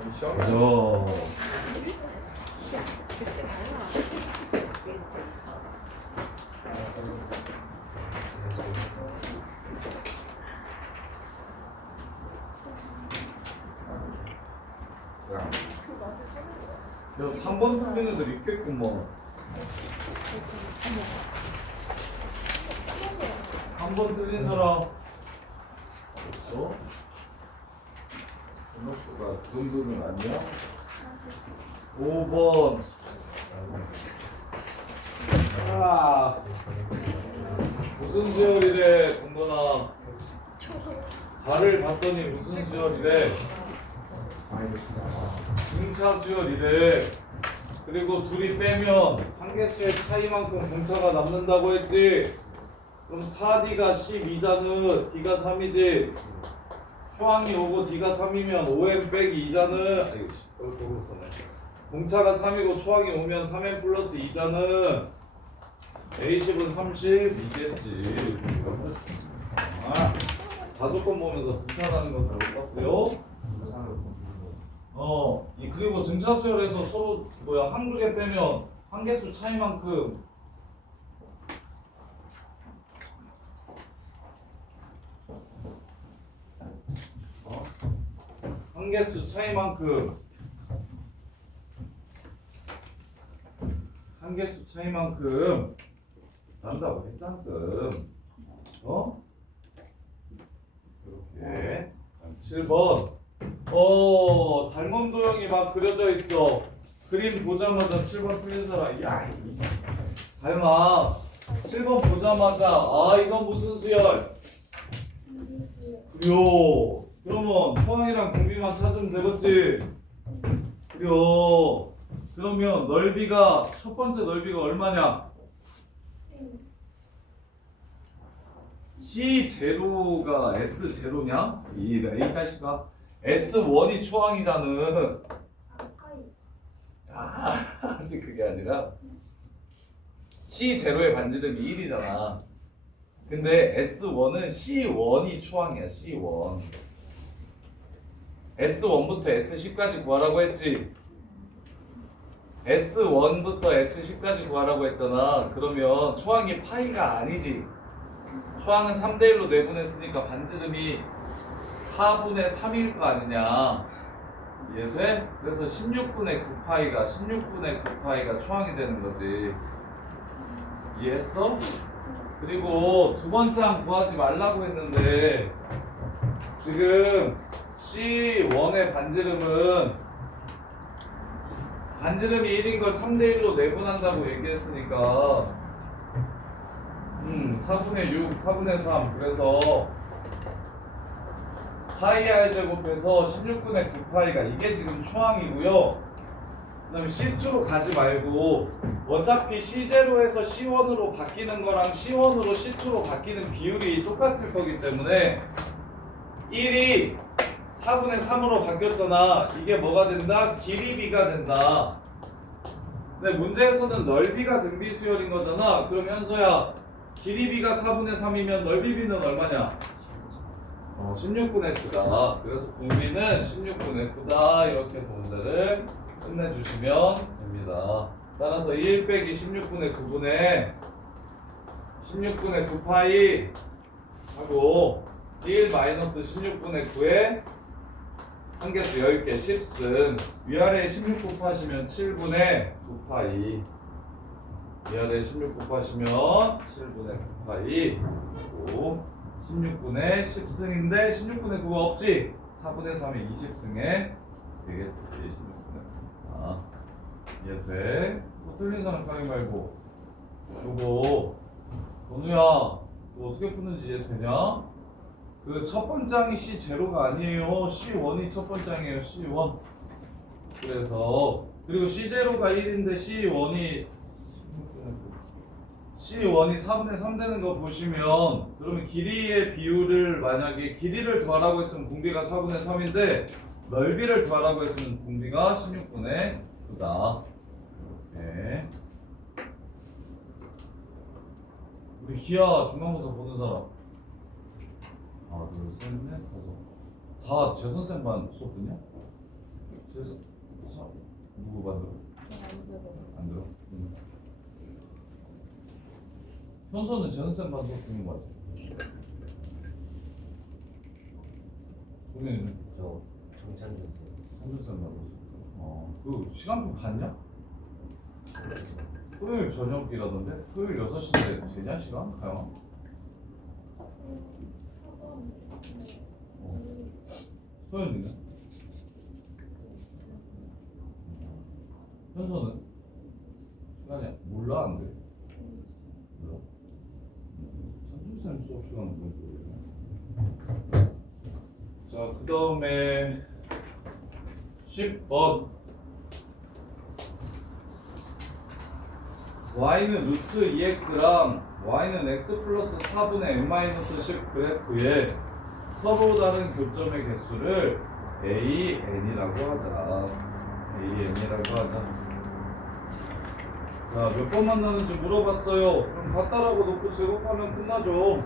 그죠. 야, 3번 틀린 애들 있겠구먼. 3번 틀린 사람 없어? 생각보다 그 정도는 아니야? 5번. 아, 무슨 수열이래, 동건아. 발을 봤더니 무슨 수열이래? 등차 수열이래. 그리고 둘이 빼면 한 개수의 차이만큼 공차가 남는다고 했지. 그럼 4D가 12잖아. D가 3이지. 초항이 5고 D가 3이면 5M 빼기 2잖아. 아이고, 거꾸로 썼네. 공차가 3이고 초항이 5면 3M 플러스 2잖아. A10은 30이겠지. 아, 가족권 보면서 등차라는 거 잘못 봤어요? 그리고 등차 수열에서 서로 한두 개 빼면 한 개수 차이만큼 한 개수 차이만큼 한 개수 차이만큼 난다고 했잖음. 이렇게 7번. 닮은 도형이 막 그려져 있어. 그림 보자마자 7번 틀린 사람. 야, 다영아, 7번 보자마자 이건 무슨 수열? 그려. 그러면 초항이랑 공비만 찾으면 되겠지. 그려. 그러면 넓이가 첫 번째 넓이가 얼마냐? C0가 S0냐? 이 자식아. S1이 초항이잖아. 근데 그게 아니라 C0의 반지름이 1이잖아. 근데 S1은 C1이 초항이야. C1. S1부터 S10까지 구하라고 했지. S1부터 S10까지 구하라고 했잖아. 그러면 초항이 파이가 아니지. 초항은 3대1로 내분했으니까 반지름이 4분의 3일 거 아니냐. 이해돼? 그래서 16분의 9파이가 초항이 되는 거지. 이해했어? 그리고 두 번째 항 구하지 말라고 했는데 지금 C1의 반지름이 1인 걸 3대1로 내분한다고 얘기했으니까 4분의 6, 4분의 3. 그래서 파이 r 제곱해서 16분의 9파이가 이게 지금 초항이고요. 그 다음에 C2로 가지 말고 어차피 C0에서 C1으로 바뀌는 거랑 C1으로 C2로 바뀌는 비율이 똑같을 거기 때문에 1이 4분의 3으로 바뀌었잖아. 이게 뭐가 된다? 길이 B가 된다. 근데 문제에서는 넓이가 등비 수열인 거잖아. 그럼 현서야, 길이 B가 4분의 3이면 넓이 B는 얼마냐? 16분의 9다. 그래서 공비는 16분의 9다. 이렇게 해서 문제를 끝내주시면 됩니다. 따라서 1 빼기 16분의 9분의 9파이 하고 1 마이너스 16분의 9에 한 개수 10개 10승. 위아래에 16 곱하시면 7분의 9파이. 위아래에 16 곱하시면 7분의 9파이 하고 16분의 10승인데 16분의 9가 없지? 4분의 3이 20승에 되겠지. 16분의 9. 이해돼? 또 틀린 사람 가위 말고. 요거 건우야, 너 어떻게 푸는지 이해되냐? 그 첫 번장이 C0가 아니에요. C1이 첫 번장이에요. C1. 그래서 그리고 C0가 1인데 C1이 4분의 3 되는 거 보시면, 그러면 길이의 비율을 만약에 길이를 더하라고 했으면 공비가 4분의 3인데 넓이를 더하라고 했으면 공비가 16분의 9다. 이렇게. 우리 기아 중간고사 보는 사람 하나 둘 셋 넷 다섯 다 제 선생만 수업 듣냐? 그래서 누구 만들어? 안 들어? 현서는 전선 반속도인 거 같아. 우리는 저 정찬준 쌤. 삼준선 반속도. 그 시간표 봤냐? 토요일 저녁이라던데? 토요일 6시인데 되냐 시간? 가영아? 소연이는? 현서는? 시간이 몰라 안 돼? 몰라? 천준쌤 수업 시간은 뭔지 모르겠네. 자, 그 다음에 10번 y는 루트 2x랑 y는 x 플러스 4분의 n-10 그래프의 서로 다른 교점의 개수를 a,n이라고 하자. a,n이라고 하자. 자, 몇 번 만나는지 물어봤어요. 그럼 같다라고 놓고 제곱하면 끝나죠.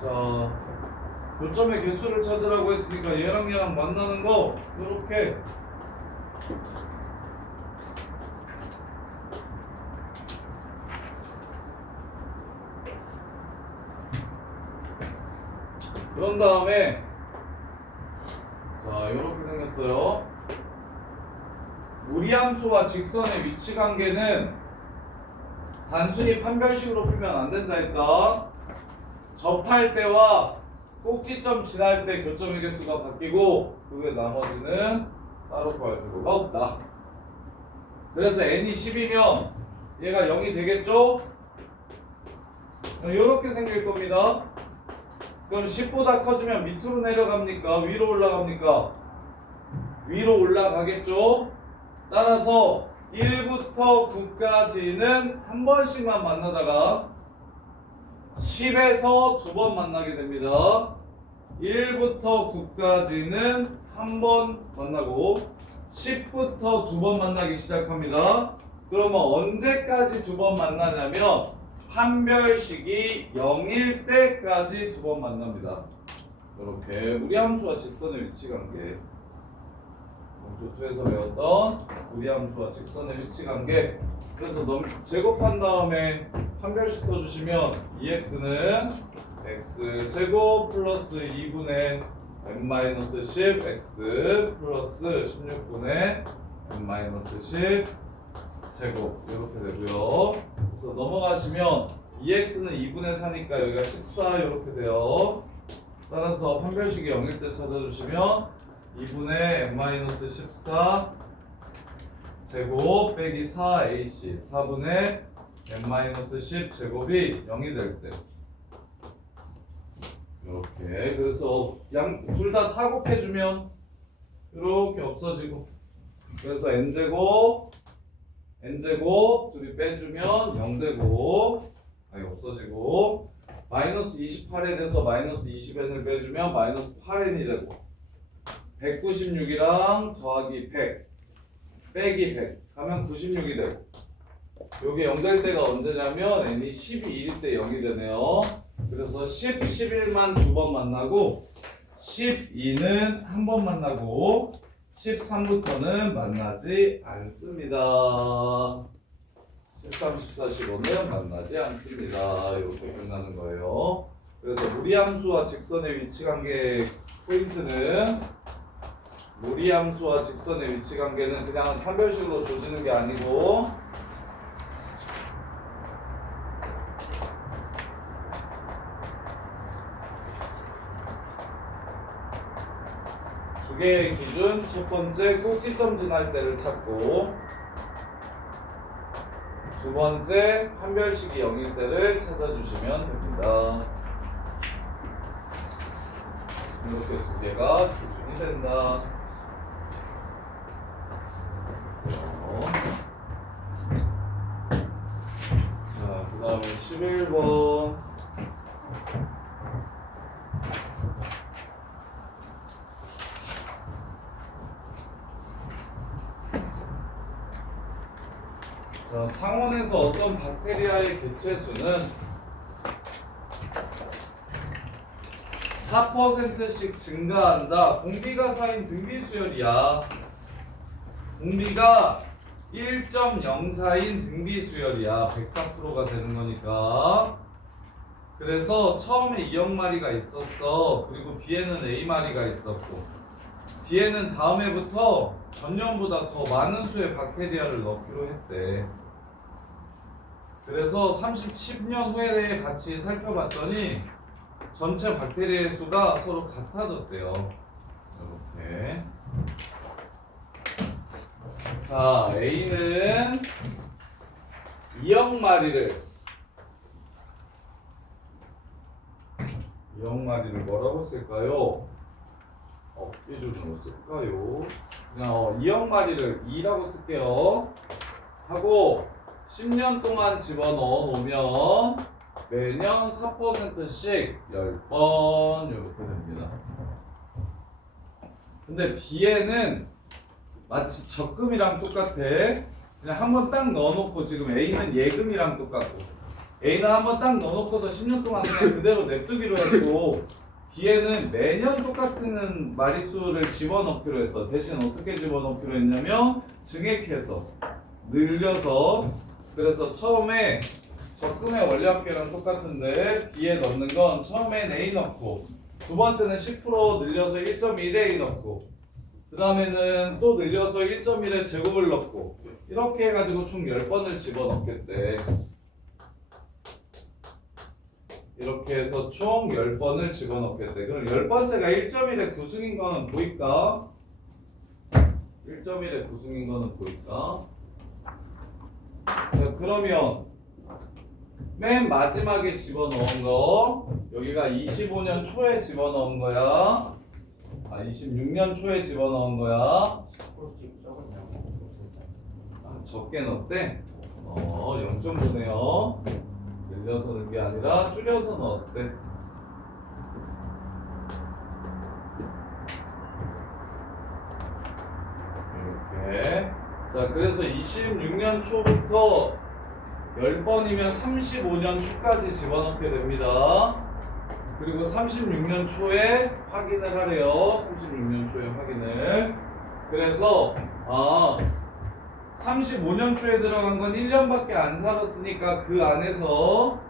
자, 교점의 개수를 찾으라고 했으니까 얘랑 만나는 거 이렇게 그런 다음에 자, 이렇게 생겼어요. 무리함수와 직선의 위치 관계는 단순히 판별식으로 풀면 안 된다 했다. 접할 때와 꼭지점 지날 때 교점의 개수가 바뀌고 그 외 나머지는 따로 구할 필요가 없다. 그래서 n이 10이면 얘가 0이 되겠죠? 이렇게 생길 겁니다. 그럼 10보다 커지면 밑으로 내려갑니까? 위로 올라갑니까? 위로 올라가겠죠? 따라서 1부터 9까지는 한 번씩만 만나다가 10에서 두 번 만나게 됩니다. 1부터 9까지는 한 번 만나고 10부터 두 번 만나기 시작합니다. 그러면 언제까지 두 번 만나냐면 판별식이 0일 때까지 두 번 만납니다. 이렇게 무리함수와 직선의 위치 관계 공수2에서 배웠던 무리함수와 직선의 위치 관계. 그래서 제곱한 다음에 판별식 써주시면 2x는 x제곱 플러스 2분의 n-10 x 플러스 16분의 n-10 제곱 이렇게 되고요. 그래서 넘어가시면 2x는 2분의 4니까 여기가 14 이렇게 돼요. 따라서 판별식이 0일 때 찾아주시면 2분의 n-14 제곱 빼기 4ac 4분의 n-10 제곱이 0이 될 때 이렇게. 그래서 둘 다 4 곱해주면 이렇게 없어지고, 그래서 n제곱 둘이 빼주면 0되고 아니 없어지고, 마이너스 28n에서 마이너스 20n을 빼주면 마이너스 8n이 되고 196이랑 더하기 100 빼기 100 하면 96이 되고, 요게 0 될 때가 언제냐면 n이 12일 때 0이 되네요. 그래서 10, 11만 두 번 만나고 12는 한 번 만나고 13부터는 만나지 않습니다. 13, 14, 15는 만나지 않습니다. 이렇게 끝나는 거예요. 그래서 무리함수와 직선의 위치 관계 포인트는, 무리함수와 직선의 위치 관계는 그냥 판별식으로 조지는 게 아니고 두 개의 기준, 첫 번째 꼭지점 지날 때를 찾고 두 번째 판별식이 0일 때를 찾아주시면 됩니다. 이렇게 두 개가 기준이 된다. 자, 그 다음에 11번. 자, 상온에서 어떤 박테리아의 개체수는 4%씩 증가한다. 공기가 쌓인 등비수열이야. 공비가 1.04인 등비 수열이야. 104%가 되는 거니까. 그래서 처음에 2억 마리가 있었어. 그리고 B에는 A 마리가 있었고, B에는 다음 해부터 전년보다 더 많은 수의 박테리아를 넣기로 했대. 그래서 10년 후에 같이 살펴봤더니 전체 박테리아의 수가 서로 같아졌대요. 이렇게. 자, A는 2억 마리를 뭐라고 쓸까요? 기준으로 쓸까요? 그냥 2억 마리를 2라고 쓸게요. 하고 10년 동안 집어넣어 놓으면 매년 4%씩 10번 이렇게 됩니다. 근데 B에는 마치 적금이랑 똑같아. 그냥 한 번 딱 넣어놓고, 지금 A는 예금이랑 똑같고, A는 한 번 딱 넣어놓고서 10년 동안 그냥 그대로 냅두기로 했고, B에는 매년 똑같은 마리수를 집어넣기로 했어. 대신 어떻게 집어넣기로 했냐면 증액해서 늘려서. 그래서 처음에 적금의 원리합계랑 똑같은데 B에 넣는 건 처음엔 A 넣고, 두 번째는 10% 늘려서 1.1에 A 넣고, 그 다음에는 또 늘려서 1.1의 제곱을 넣고, 이렇게 해가지고 총 10번을 집어넣겠대. 이렇게 해서 총 10번을 집어넣겠대. 그럼 10번째가 1.1의 구승인 거는 보일까? 1.1의 구승인 거는 보일까? 자, 그러면 맨 마지막에 집어넣은 거, 여기가 25년 초에 집어넣은 거야. 26년 초에 집어넣은 거야. 적게 넣었대? 0.9네요. 늘려서 넣은 게 아니라 줄여서 넣었대. 이렇게. 자, 그래서 26년 초부터 10번이면 35년 초까지 집어넣게 됩니다. 그리고 36년 초에 확인을 하래요. 36년 초에 확인을. 그래서 35년 초에 들어간 건 1년밖에 안 살았으니까 그 안에서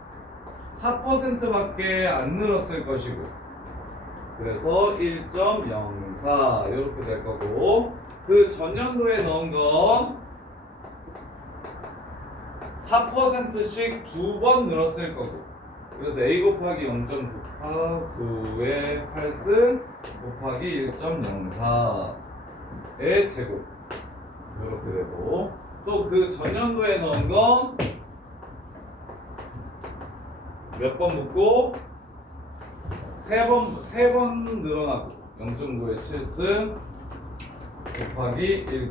4%밖에 안 늘었을 것이고, 그래서 1.04 이렇게 될 거고, 그 전년도에 넣은 건 4%씩 두 번 늘었을 거고, 그래서 A 곱하기 0.9의 8승 곱하기 1.04의 제곱 이렇게 되고, 또 그 전년도에 넣은 건 몇 번 붙고 세 번 늘어나고 0.9의 7승 곱하기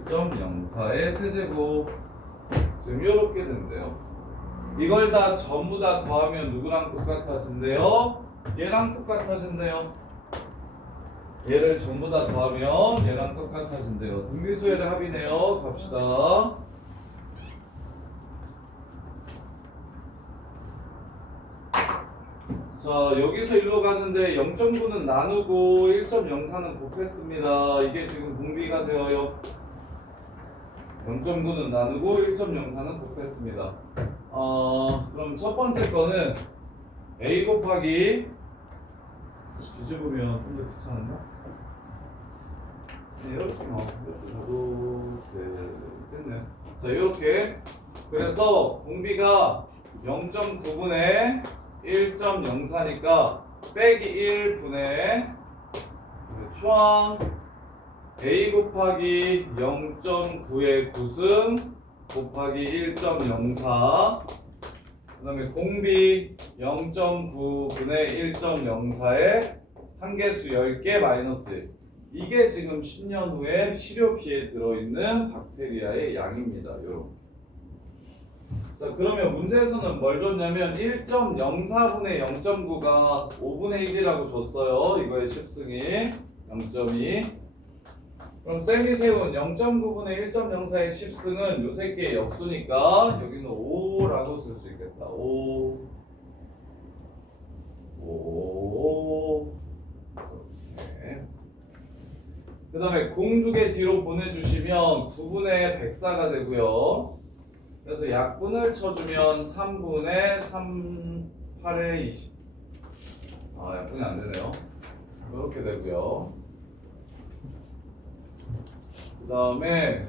1.04의 세제곱. 지금 이렇게 된대요. 이걸 다 전부 다 더하면 누구랑 똑같아진대요? 얘랑 똑같아진대요. 얘를 전부 다 더하면 얘랑 똑같아진대요. 등비수열의 합이네요. 갑시다. 자, 여기서 일로 가는데 0.9는 나누고 1.04는 곱했습니다. 이게 지금 공비가 되어요. 0.9는 나누고 1.04는 곱했습니다. 그럼 첫 번째 거는 A 곱하기, 뒤집으면 좀 더 귀찮았나? 네, 이렇게 저도 됐네요. 자, 이렇게. 그래서 공비가 0.9분의 1.04니까 빼기 1분의 초항 A 곱하기 0.9의 9승 곱하기 1.04, 그 다음에 공비 0.9분의 1.04의 한개수 10개 마이너스 1. 이게 지금 10년 후에 시료피에 들어있는 박테리아의 양입니다. 요렇게. 자, 그러면 문제에서는 뭘 줬냐면 1.04분의 0.9가 5분의 1이라고 줬어요. 이거의 10승이 0.2. 그럼 쌤이 세운 0.9분의 1.04의 10승은 요 새끼의 역수니까 여기는 5라고 쓸 수 있겠다. 5. 이렇게. 그 그 다음에 공 2개 뒤로 보내주시면 9분의 104가 되고요. 그래서 약분을 쳐주면 3분의 3, 8의 20. 약분이 안 되네요. 이렇게 되고요. 그 다음에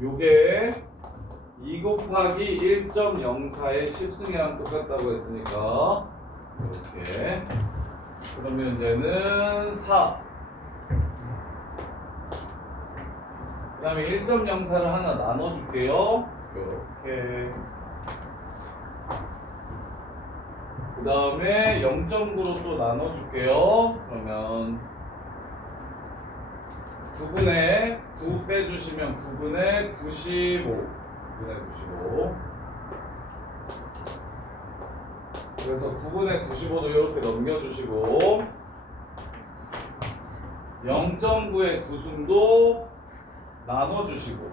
요게 2 곱하기 1.04의 10승이랑 똑같다고 했으니까 이렇게. 그러면 얘는 4. 그 다음에 1.04를 하나 나눠줄게요. 이렇게. 그 다음에 0.9로 또 나눠줄게요. 그러면 9분의 9 빼주시면 9분의 95. 9분의 95. 그래서 9분의 95도 이렇게 넘겨주시고 0.9의 구승도 나눠주시고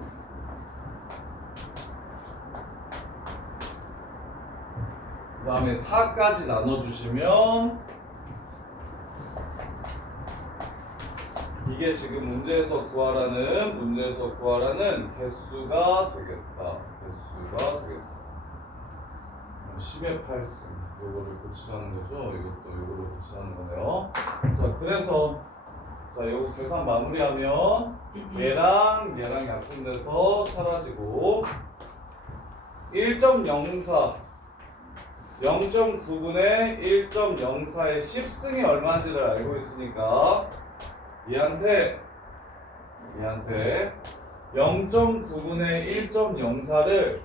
그 다음에 4까지 나눠주시면 이게 지금 문제에서 구하라는 개수가 되겠다. 개수가 되겠어. 10의 8승 요거를 고치라는 거죠. 이것도 요거를 고치라는 거네요. 자, 그래서 요거 계산 마무리하면 얘랑 약분돼서 사라지고 1.04 0.9분의 1.04의 10승이 얼마인지를 알고 있으니까 얘한테 0.9분의 1.04를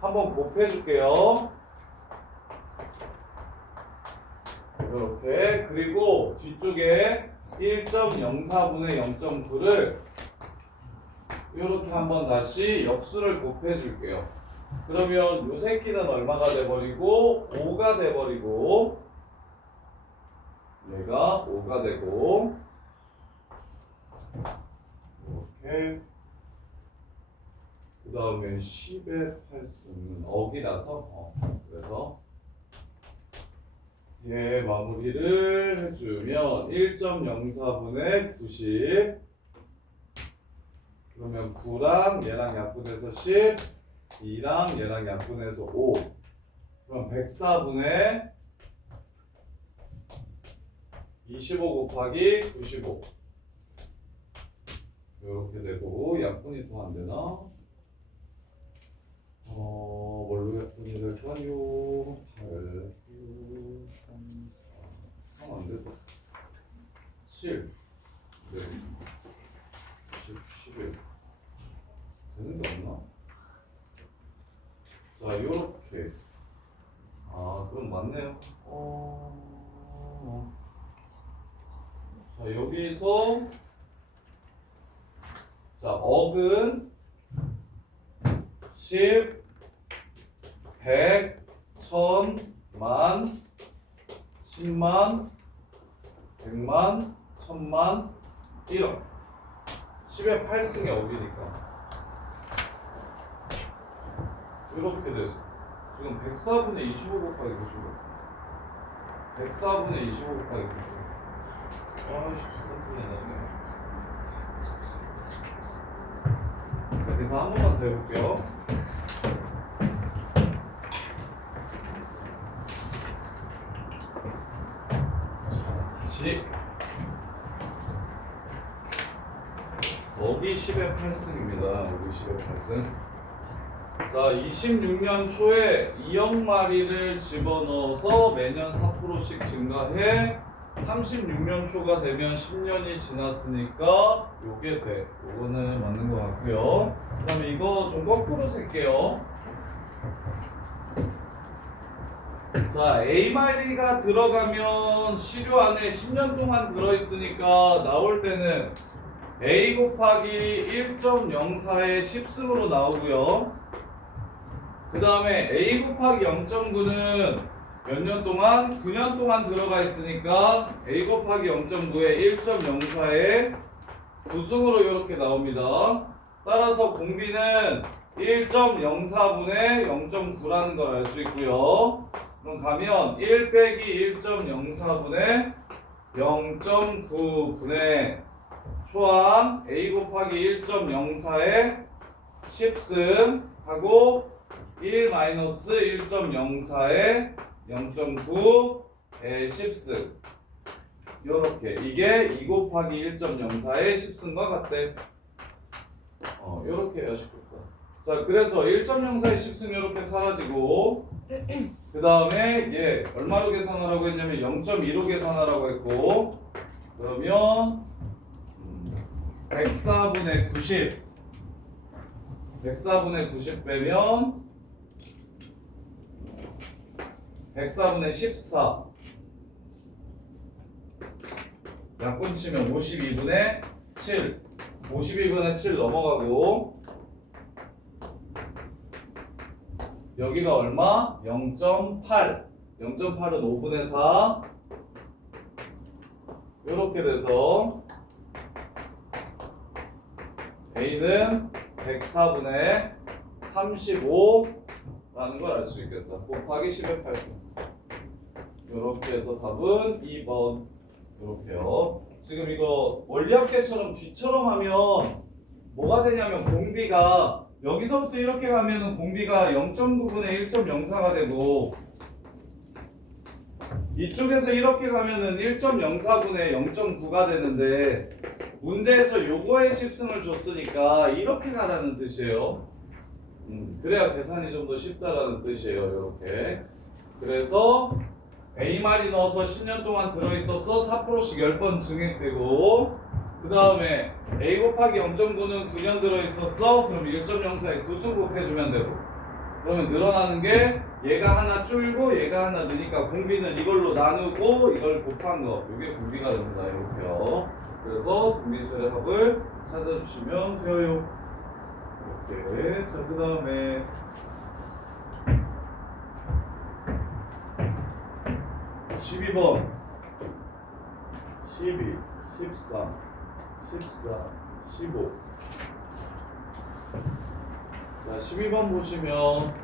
한번 곱해줄게요. 이렇게. 그리고 뒤쪽에 1.04분의 0.9를 이렇게 한번 다시 역수를 곱해줄게요. 그러면 요 새끼는 얼마가 돼버리고 5가 돼버리고 얘가 5가 되고 이렇게. 그 다음에 10의 8승은 억이라서 그래서 얘 마무리를 해주면 1.04분의 90 그러면 9랑 얘랑 약분해서 10 2랑 얘랑 약분해서 5 그럼 104분의 25 곱하기 95 이렇게 되고 약분이 더 안 되나? 뭘로 약분이 될까요? 8, 9, 3, 4, 3 안 되죠? 7, 네, 10, 11 되는 게 없나? 자, 요렇게. 그럼 맞네요. 자, 여기서 자, 억은 10, 100, 1000, 만, 10만, 100만, 1000만, 1억. 10의 8승의 억이니까. 이렇게 돼서 지금 104분의 25 곱하기 95. 104분의 25 곱하기 95. 아이씨, 9분이 나중에. 자, 계산 한 번만 더 해볼게요. 다시 억이 10의 8승입니다. 억이 10의 8승. 자, 26년 초에 2억 마리를 집어넣어서 매년 4%씩 증가해 36년 초가 되면 10년이 지났으니까 요게 돼. 요거는 맞는 것 같고요. 그 다음에 이거 좀 거꾸로 쓸게요. 자, A마리가 들어가면 시료 안에 10년 동안 들어있으니까 나올 때는 A 곱하기 1.04의 10승으로 나오고요. 그 다음에 A 곱하기 0.9는 몇 년 동안? 9년 동안 들어가 있으니까 A 곱하기 0.9의 1.04의 9승으로 이렇게 나옵니다. 따라서 공비는 1.04분의 0.9라는 걸 알 수 있고요. 그럼 가면 1 빼기 1.04분의 0.9분의 초항 a 곱하기 1.04의 10승 하고 1-1.04의 0.9의 10승 요렇게 이게 2 곱하기 1.04의 10승과 같대. 요렇게 해야 쉽겠다. 자, 그래서 1.04의 10승 요렇게 사라지고 그 다음에 얘 얼마로 계산하라고 했냐면 0.2로 계산하라고 했고 그러면 104분의 90 104분의 90 빼면 104분의 14 약분 치면 52분의 7 52분의 7 넘어가고 여기가 얼마? 0.8 0.8은 5분의 4 이렇게 돼서 A는 104분의 35라는 걸 알 수 있겠다. 곱하기 10의 8승 이렇게 해서 답은 2번 이렇게요. 지금 이거 원리합계처럼 뒤처럼 하면 뭐가 되냐면 공비가 여기서부터 이렇게 가면은 공비가 0.9분의 1.04가 되고 이쪽에서 이렇게 가면은 1.04분의 0.9가 되는데 문제에서 요거의 10승을 줬으니까 이렇게 가라는 뜻이에요. 그래야 계산이 좀 더 쉽다라는 뜻이에요. 이렇게. 그래서 A말이 넣어서 10년 동안 들어있었어 4%씩 10번 증액되고 그 다음에 A 곱하기 0.9는 9년 들어있었어 그럼 1.04에 9수 곱해주면 되고 그러면 늘어나는 게 얘가 하나 줄고 얘가 하나 느니까 공비는 이걸로 나누고 이걸 곱한 거 이게 공비가 됩니다. 이렇게요. 그래서 분비수의 합을 찾아주시면 돼요. 이렇게. 자, 그 다음에 12번 12, 13, 14, 15 자, 12번 보시면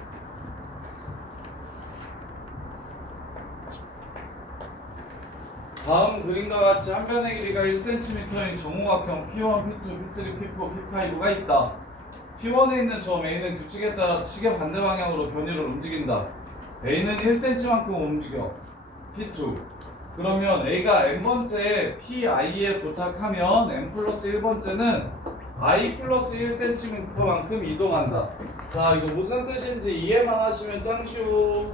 다음 그림과 같이 한 변의 길이가 1cm인 정오각형 P1, P2, P3, P4, P5가 있다. P1에 있는 점 A는 규칙에 따라 시계 반대 방향으로 변위를 움직인다. A는 1cm만큼 움직여. P2. 그러면 A가 n번째 PI에 도착하면 n 플러스 1번째는 I 플러스 1cm만큼 이동한다. 자, 이거 무슨 뜻인지 이해만 하시면 짱쉬우.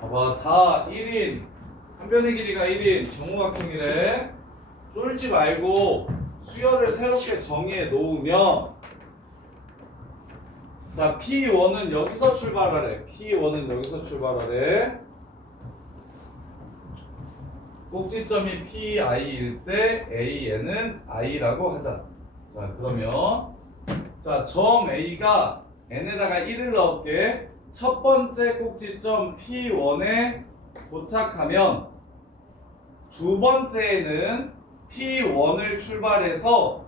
봐봐, 다 1인 한 변의 길이가 1인 정오각형이래. 쫄지 말고 수열을 새롭게 정의해 놓으면 자, P1은 여기서 출발하래. P1은 여기서 출발하래. 꼭지점이 PI일 때 AN은 I라고 하자. 자, 그러면 자, 점 A가 N에다가 1을 넣을게. 첫 번째 꼭지점 P1에 도착하면 두 번째에는 P1을 출발해서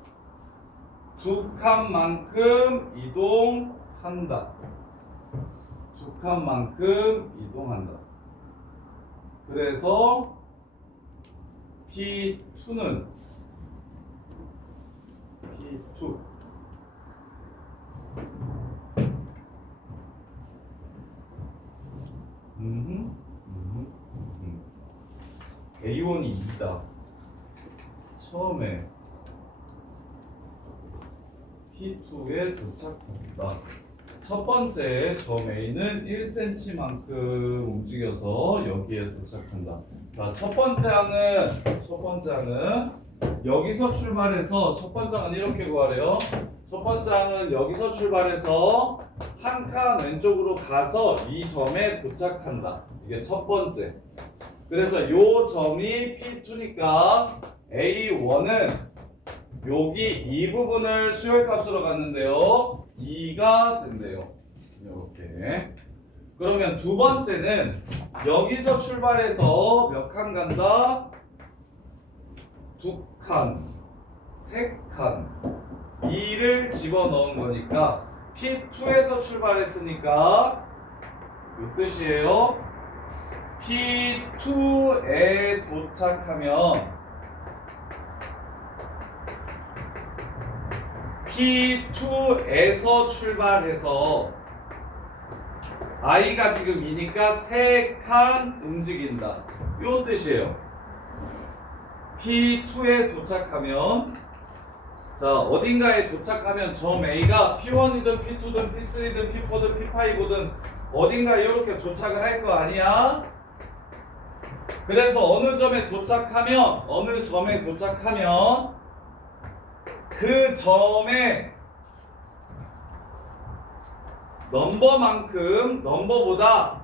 두 칸만큼 이동한다. 두 칸만큼 이동한다. 그래서 P2는 P2 A1이 2다. 처음에 P2에 도착합니다. 첫 번째 점 A는 1cm만큼 움직여서 여기에 도착한다. 자, 첫 번째 항은 여기서 출발해서 첫 번째 항은 이렇게 구하래요. 첫 번째 항은 여기서 출발해서 한 칸 왼쪽으로 가서 이 점에 도착한다. 이게 첫 번째. 그래서 요 점이 P2니까 A1은 여기 이 부분을 수열값으로 갔는데요. 2가 된대요. 이렇게. 그러면 두 번째는 여기서 출발해서 몇 칸 간다? 두 칸, 세 칸. 2를 집어넣은 거니까 P2에서 출발했으니까 이 뜻이에요. P2에 도착하면 P2에서 출발해서 I가 지금 2니까 3칸 움직인다. 요 뜻이에요. P2에 도착하면 자 어딘가에 도착하면 점 A가 P1이든 P2든 P3든 P4든 P5든 어딘가 이렇게 도착을 할 거 아니야? 그래서 어느 점에 도착하면 그 점의 넘버보다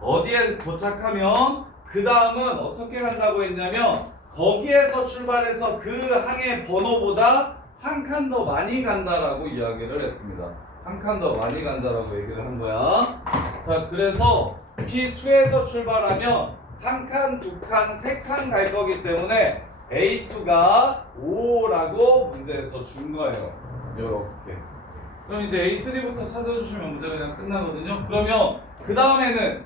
어디에 도착하면 그 다음은 어떻게 간다고 했냐면 거기에서 출발해서 그 항의 번호보다 한 칸 더 많이 간다라고 이야기를 했습니다. 한 칸 더 많이 간다라고 얘기를 한 거야. 자, 그래서 P2에서 출발하면 한 칸, 두 칸, 세 칸 갈 거기 때문에 A2가 5라고 문제에서 준 거예요. 이렇게. 그럼 이제 A3부터 찾아주시면 문제가 그냥 끝나거든요. 그러면 그 다음에는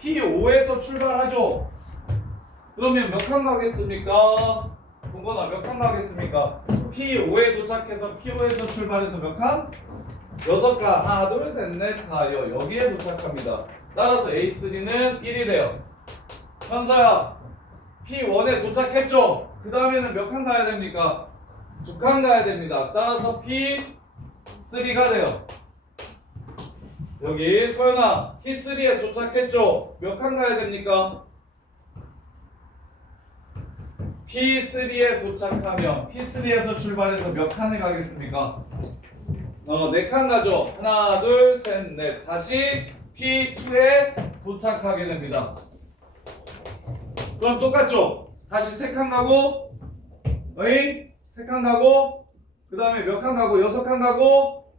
P5에서 출발하죠. 그러면 몇 칸 가겠습니까? 동건아 몇 칸 가겠습니까? P5에 도착해서 P5에서 출발해서 몇 칸? 6칸. 하나, 둘, 셋, 넷, 다 여기에 도착합니다. 따라서 A3는 1이 돼요. 현서야 P1에 도착했죠? 그 다음에는 몇 칸 가야 됩니까? 2칸 가야 됩니다. 따라서 P3가 돼요. 여기 소연아 P3에 도착했죠? 몇 칸 가야 됩니까? P3에 도착하면 P3에서 출발해서 몇 칸에 가겠습니까? 4칸 가죠. 하나, 둘, 셋, 넷. 다시 P2에 도착하게 됩니다. 그럼 똑같죠? 다시 3칸 가고, 3칸 가고, 그 다음에 몇 칸 가고, 6칸 가고,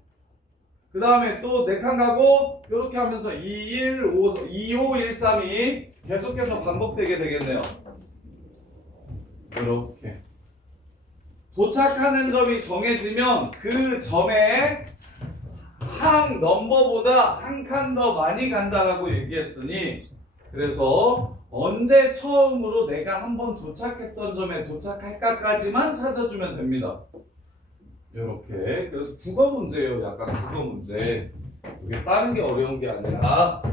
그 다음에 또 4칸 가고, 이렇게 하면서 2, 1, 5, 2, 5, 1, 3이 계속해서 반복되게 되겠네요. 이렇게. 도착하는 점이 정해지면 그 점에 항 넘버보다 한 칸 더 많이 간다라고 얘기했으니 그래서 언제 처음으로 내가 한번 도착했던 점에 도착할까까지만 찾아주면 됩니다. 이렇게. 그래서 국어 문제예요. 약간 국어 문제. 이게 다른 게 어려운 게 아니라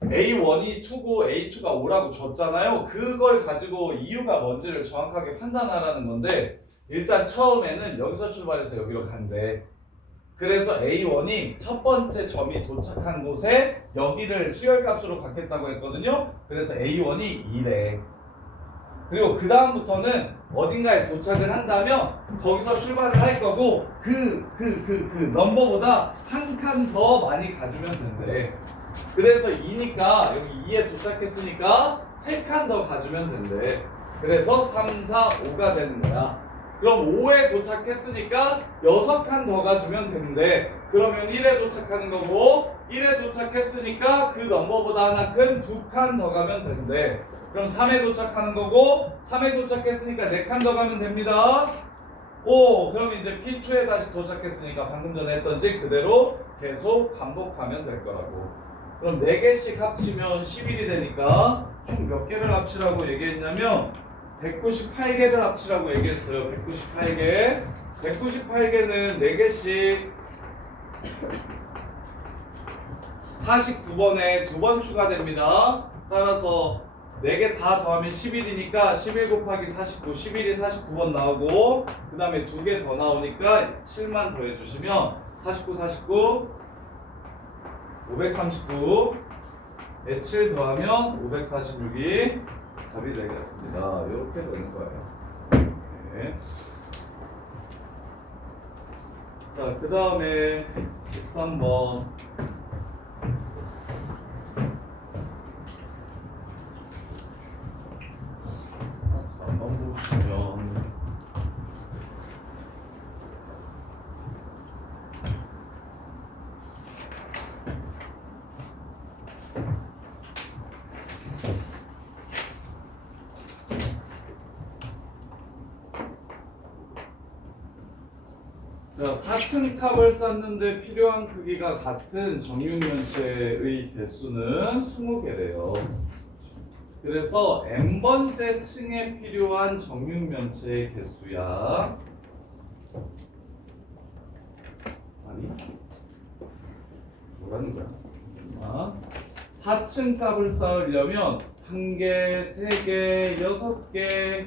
A1이 2고 A2가 5라고 줬잖아요. 그걸 가지고 이유가 뭔지를 정확하게 판단하라는 건데 일단 처음에는 여기서 출발해서 여기로 간대. 그래서 A1이 첫 번째 점이 도착한 곳에 여기를 수열값으로 갖겠다고 했거든요. 그래서 A1이 2래. 그리고 그 다음부터는 어딘가에 도착을 한다면 거기서 출발을 할 거고 그 넘버보다 한 칸 더 많이 가주면 된대. 그래서 2니까 여기 2에 도착했으니까 3칸 더 가주면 된대. 그래서 3, 4, 5가 되는 거야. 그럼 5에 도착했으니까 6칸 더 가주면 된대. 그러면 1에 도착하는 거고 1에 도착했으니까 그 넘버보다 하나 큰 2칸 더 가면 된대. 그럼 3에 도착하는 거고 3에 도착했으니까 4칸 더 가면 됩니다. 오, 그럼 이제 P2에 다시 도착했으니까 방금 전에 했던지 그대로 계속 반복하면 될 거라고. 그럼 4개씩 합치면 11이 되니까 총 몇 개를 합치라고 얘기했냐면 198개를 합치라고 얘기했어요. 198개. 198개는 4개씩 49번에 2번 추가됩니다. 따라서 4개 다 더하면 11이니까 11 곱하기 49, 11이 49번 나오고 그 다음에 2개 더 나오니까 7만 더해주시면 49, 49 539에 7 더하면 546이 답이 되겠습니다. 이렇게 되는 거예요. 네. 자, 그 다음에 13번. 13번 보시면 자, 4층 탑을 쌓는데 필요한 크기가 같은 정육면체의 개수는 20개래요. 그래서 n번째 층에 필요한 정육면체의 개수야. 아니 뭐라는 거야? 아, 4층 값을 쌓으려면 1개, 3개, 6개,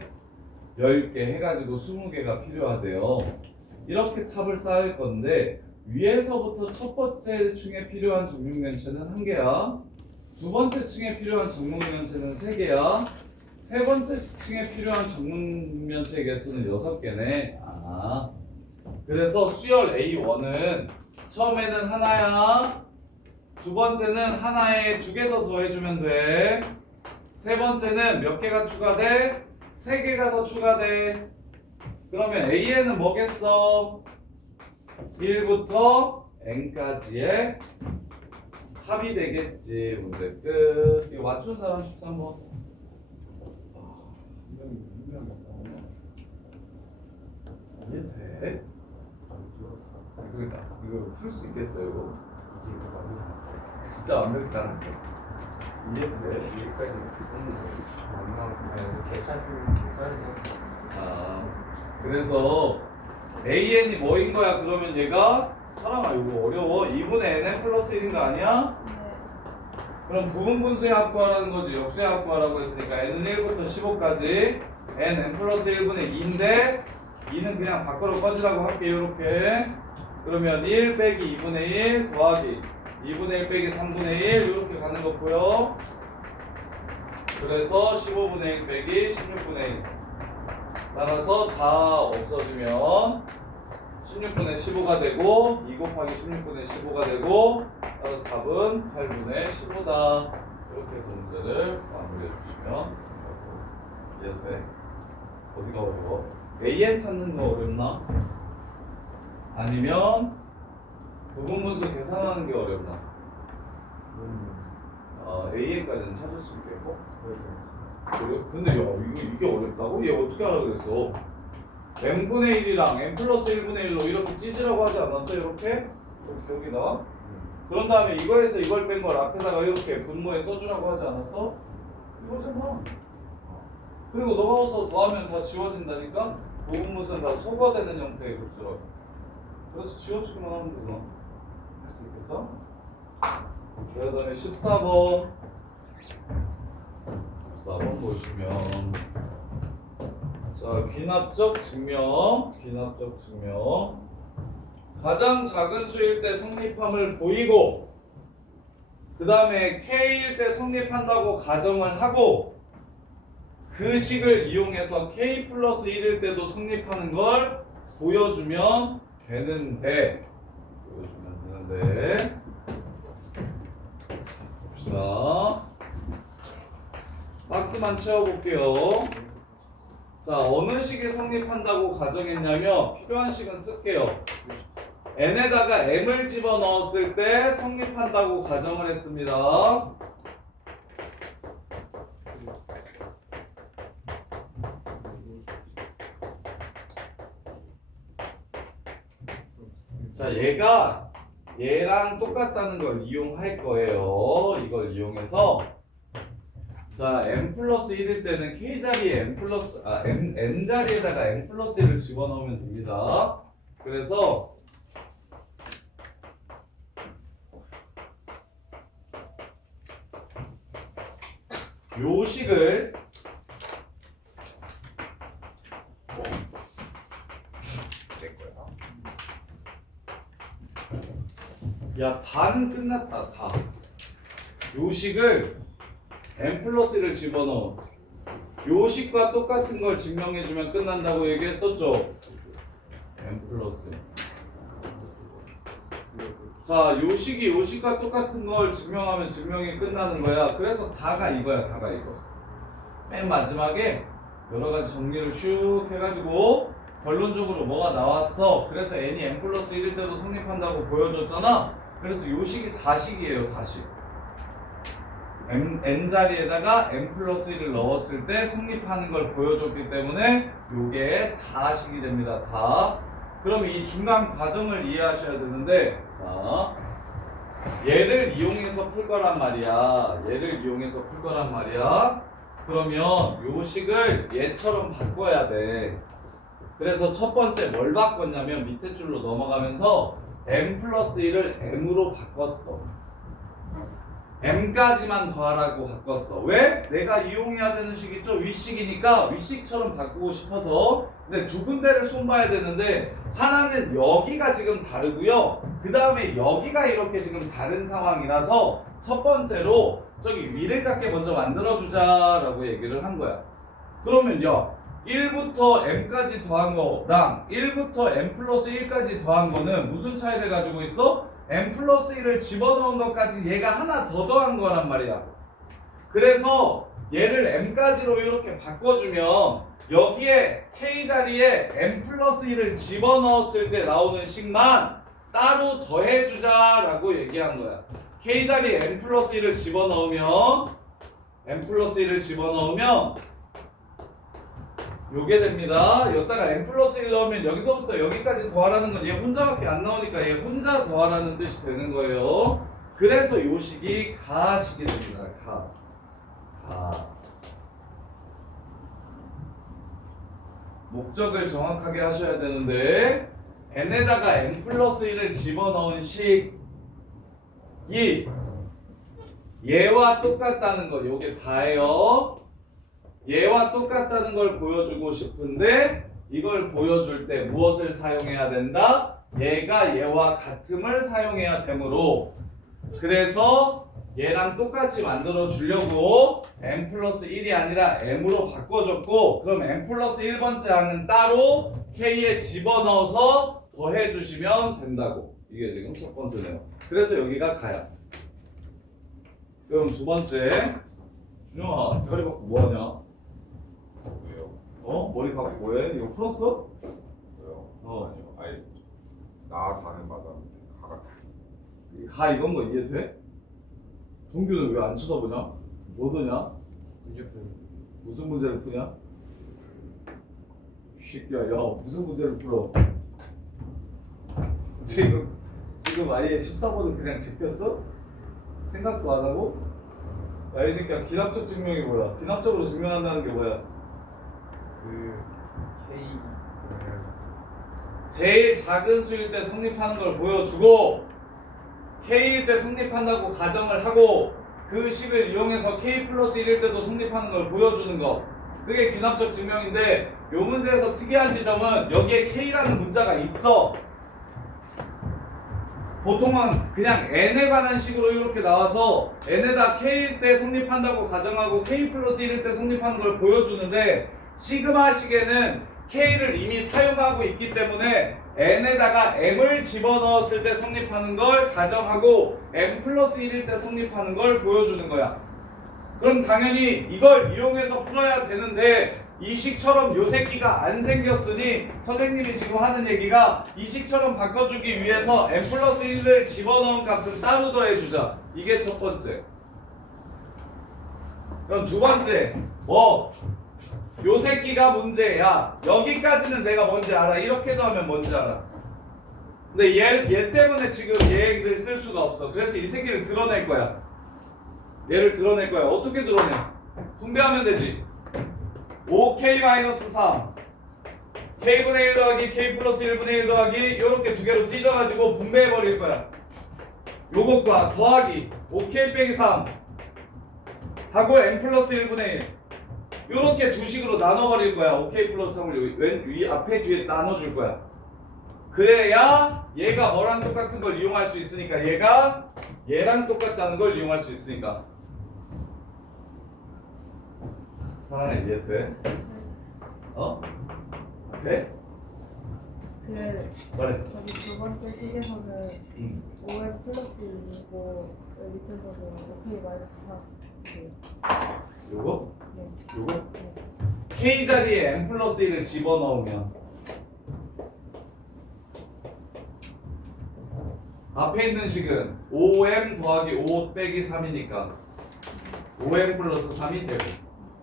10개 해가지고 20개가 필요하대요. 이렇게 탑을 쌓을 건데 위에서부터 첫 번째 층에 필요한 정육면체는 1개야. 두 번째 층에 필요한 정육면체는 3개야. 세 번째 층에 필요한 정육면체 개수는 6개네. 아, 그래서 수열 A1은 처음에는 하나야. 두 번째는 하나에 2개 더 더해주면 돼. 세 번째는 몇 개가 추가돼? 3개가 더 추가돼. 그러면 A에는 뭐겠어? 1부터 N까지의 합이 되겠지. 문제 끝. 이거 맞춘 사람 13번. 분명히 싸우네. 이해돼? 이거 풀 수 있겠어요? 이거? 이제 이거 완전 다 진짜 완벽히 따랐어. 이해돼? 여기까지 썼는데 안 나와서 괜찮으면 써야 아, 그래서 AN이 뭐인 거야? 그러면 얘가 사람아 이거 어려워. 2분의 NN 플러스 1인 거 아니야? 그럼 부분분수의 합구하라는 거지. 역수의 합구하라고 했으니까 n은 1부터 15까지 nn 플러스 1분의 2인데 2는 그냥 밖으로 꺼지라고 할게요. 이렇게. 그러면 1 빼기 2분의 1 더하기 2분의 1 빼기 3분의 1 이렇게 가는 거고요. 그래서 15분의 1 빼기 16분의 1 따라서 다 없어지면 16분의 15가 되고 2 곱하기 16분의 15가 되고 따라서 답은 8분의 15다. 이렇게 해서 문제를 마무리해 주시면 이해돼? 어디가 어려워? AN 찾는 거 어렵나? 아니면 부분분수 계산하는 게 어렵나? AN까지는 찾을 수 있겠고. 그래? 근데 야 이게 어렵다고? 얘 어떻게 알아 그랬어? n분의 1이랑 n 플러스 1분의 1로 이렇게 찢으라고 하지 않았어? 이렇게? 여기다. 그런 다음에 이거에서 이걸 뺀 걸 앞에다가 이렇게 분모에 써주라고 하지 않았어? 이거잖아. 그리고 너가 와서 더하면 다 지워진다니까? 부분분수는 다 소거되는 형태의 급수라고. 그래서 지워주기만 하면 되잖아. 할 수 있겠어? 자, 그 다음에 14번. 14번 보시면 자, 귀납적 증명. 가장 작은 수일 때 성립함을 보이고 그 다음에 K일 때 성립한다고 가정을 하고 그 식을 이용해서 K 플러스 1일 때도 성립하는 걸 보여주면 되는데 봅시다. 박스만 채워볼게요. 자, 어느 식이 성립한다고 가정했냐면 필요한 식은 쓸게요. n에다가 m을 집어넣었을 때 성립한다고 가정을 했습니다. 자, 얘가 얘랑 똑같다는 걸 이용할 거예요. 이걸 이용해서 자, n 플러스 1일 때는 k 자리에 n 자리에다가 n 플러스 1을 집어넣으면 됩니다. 그래서 요 식을 야, 다는 끝났다. 다. 요 식을 n 플러스 1을 집어넣어. 요 식과 똑같은 걸 증명해주면 끝난다고 얘기했었죠. n 플러스 1. 자, 요 식이 요 식과 똑같은 걸 증명하면 증명이 끝나는 거야. 그래서 다가 이거야. 다가 이거. 맨 마지막에 여러 가지 정리를 슉 해가지고 결론적으로 뭐가 나왔어. 그래서 n이 n 플러스 1일 때도 성립한다고 보여줬잖아. 그래서 요 식이 다식이에요. 다식. n 자리에다가 n 플러스 1을 넣었을 때 성립하는 걸 보여줬기 때문에 요게 다식이 됩니다. 다. 그럼 이 중간 과정을 이해하셔야 되는데, 자, 얘를 이용해서 풀 거란 말이야. 그러면 요 식을 얘처럼 바꿔야 돼. 그래서 첫 번째 뭘 바꿨냐면 밑에 줄로 넘어가면서 m 플러스 1을 m으로 바꿨어. m까지만 더하라고 바꿨어. 왜? 내가 이용해야 되는 식이죠. 윗식이니까 윗식처럼 바꾸고 싶어서. 근데 두 군데를 손봐야 되는데 하나는 여기가 지금 다르고요. 그 다음에 여기가 이렇게 지금 다른 상황이라서 첫 번째로 저기 위를 깎게 먼저 만들어주자라고 얘기를 한 거야. 그러면 야 1부터 m까지 더한 거랑 1부터 m 플러스 1까지 더한 거는 무슨 차이를 가지고 있어? m 플러스 1을 집어넣은 것까지 얘가 하나 더 더한 거란 말이야. 그래서 얘를 m까지로 이렇게 바꿔주면 여기에 k 자리에 m 플러스 1을 집어넣었을 때 나오는 식만 따로 더해주자라고 얘기한 거야. k 자리에 m 플러스 1을 집어넣으면 요게 됩니다. 여기다가 m 플러스 1 넣으면 여기서부터 여기까지 더하라는 건 얘 혼자밖에 안 나오니까 얘 혼자 더하라는 뜻이 되는 거예요. 그래서 요 식이 가식이 됩니다. 가. 목적을 정확하게 하셔야 되는데 n에다가 m 플러스 1을 집어넣은 식이 얘와 똑같다는 거 요게 다예요. 얘와 똑같다는 걸 보여주고 싶은데 이걸 보여줄 때 무엇을 사용해야 된다? 얘가 얘와 같음을 사용해야 되므로 그래서 얘랑 똑같이 만들어 주려고 m 플러스 1이 아니라 m으로 바꿔줬고 그럼 m 플러스 1번째 항은 따로 k에 집어넣어서 더해 주시면 된다고. 이게 지금 첫 번째 내용. 그래서 여기가 가야. 그럼 두 번째 준영아 머리 박고 뭐하냐? 왜요? 머리 박고 뭐해? 이거 풀었어? 왜요? 어. 아니요. 아니 나 다는 맞았는데 가가 가 이건 거 이해돼? 동규는 왜 안 쳐다보냐? 뭐 드냐? 무슨 문제를 푸냐? 새끼야, 야 무슨 문제를 풀어? 지금 아예 14번은 그냥 제꼈어? 생각도 안 하고? 야 이 새끼야 기납적 증명이 뭐야? 기납적으로 증명한다는 게 뭐야? 그 K 제일 작은 수일 때 성립하는 걸 보여주고 K일 때 성립한다고 가정을 하고 그 식을 이용해서 K 플러스 1일 때도 성립하는 걸 보여주는 거. 그게 귀납적 증명인데 이 문제에서 특이한 지점은 여기에 K라는 문자가 있어. 보통은 그냥 N에 관한 식으로 이렇게 나와서 N에다 K일 때 성립한다고 가정하고 K 플러스 1일 때 성립하는 걸 보여주는데 시그마 식에는 K를 이미 사용하고 있기 때문에 N에다가 M을 집어넣었을 때 성립하는 걸 가정하고 M 플러스 1일 때 성립하는 걸 보여주는 거야. 그럼 당연히 이걸 이용해서 풀어야 되는데 이 식처럼 요 새끼가 안 생겼으니 선생님이 지금 하는 얘기가 이 식처럼 바꿔주기 위해서 M 플러스 1을 집어넣은 값은 따로 더해주자. 이게 첫 번째. 그럼 두 번째 요 새끼가 문제야. 여기까지는 내가 뭔지 알아. 이렇게도 하면 뭔지 알아. 근데 얘 때문에 지금 얘를 쓸 수가 없어. 그래서 이 새끼를 드러낼 거야. 얘를 드러낼 거야. 어떻게 드러내? 분배하면 되지. 5k-3 k분의 1 더하기 k 플러스 1분의 1 더하기 요렇게 두 개로 찢어가지고 분배해버릴 거야. 요것과 더하기 5k 빼기 3 하고 n 플러스 1분의 1 요렇게 두 식으로 나눠버릴 거야. 5k 플러스 3을 위 앞에 뒤에 나눠줄 거야. 그래야 얘가 뭐랑 똑같은 걸 이용할 수 있으니까 얘가 얘랑 똑같다는 걸 이용할 수 있으니까. 사랑해 이해돼? 네? 말해. 저기 두 번째 식에서는 5m 플러스 2이고 밑에서는 5k 마이너스 4. 요거? 네. 요거? 네. k 자리에 n 플러스 1을 집어넣으면 앞에 있는 식은 5m 더하기 5 빼기 3이니까 5m 플러스 3이 되고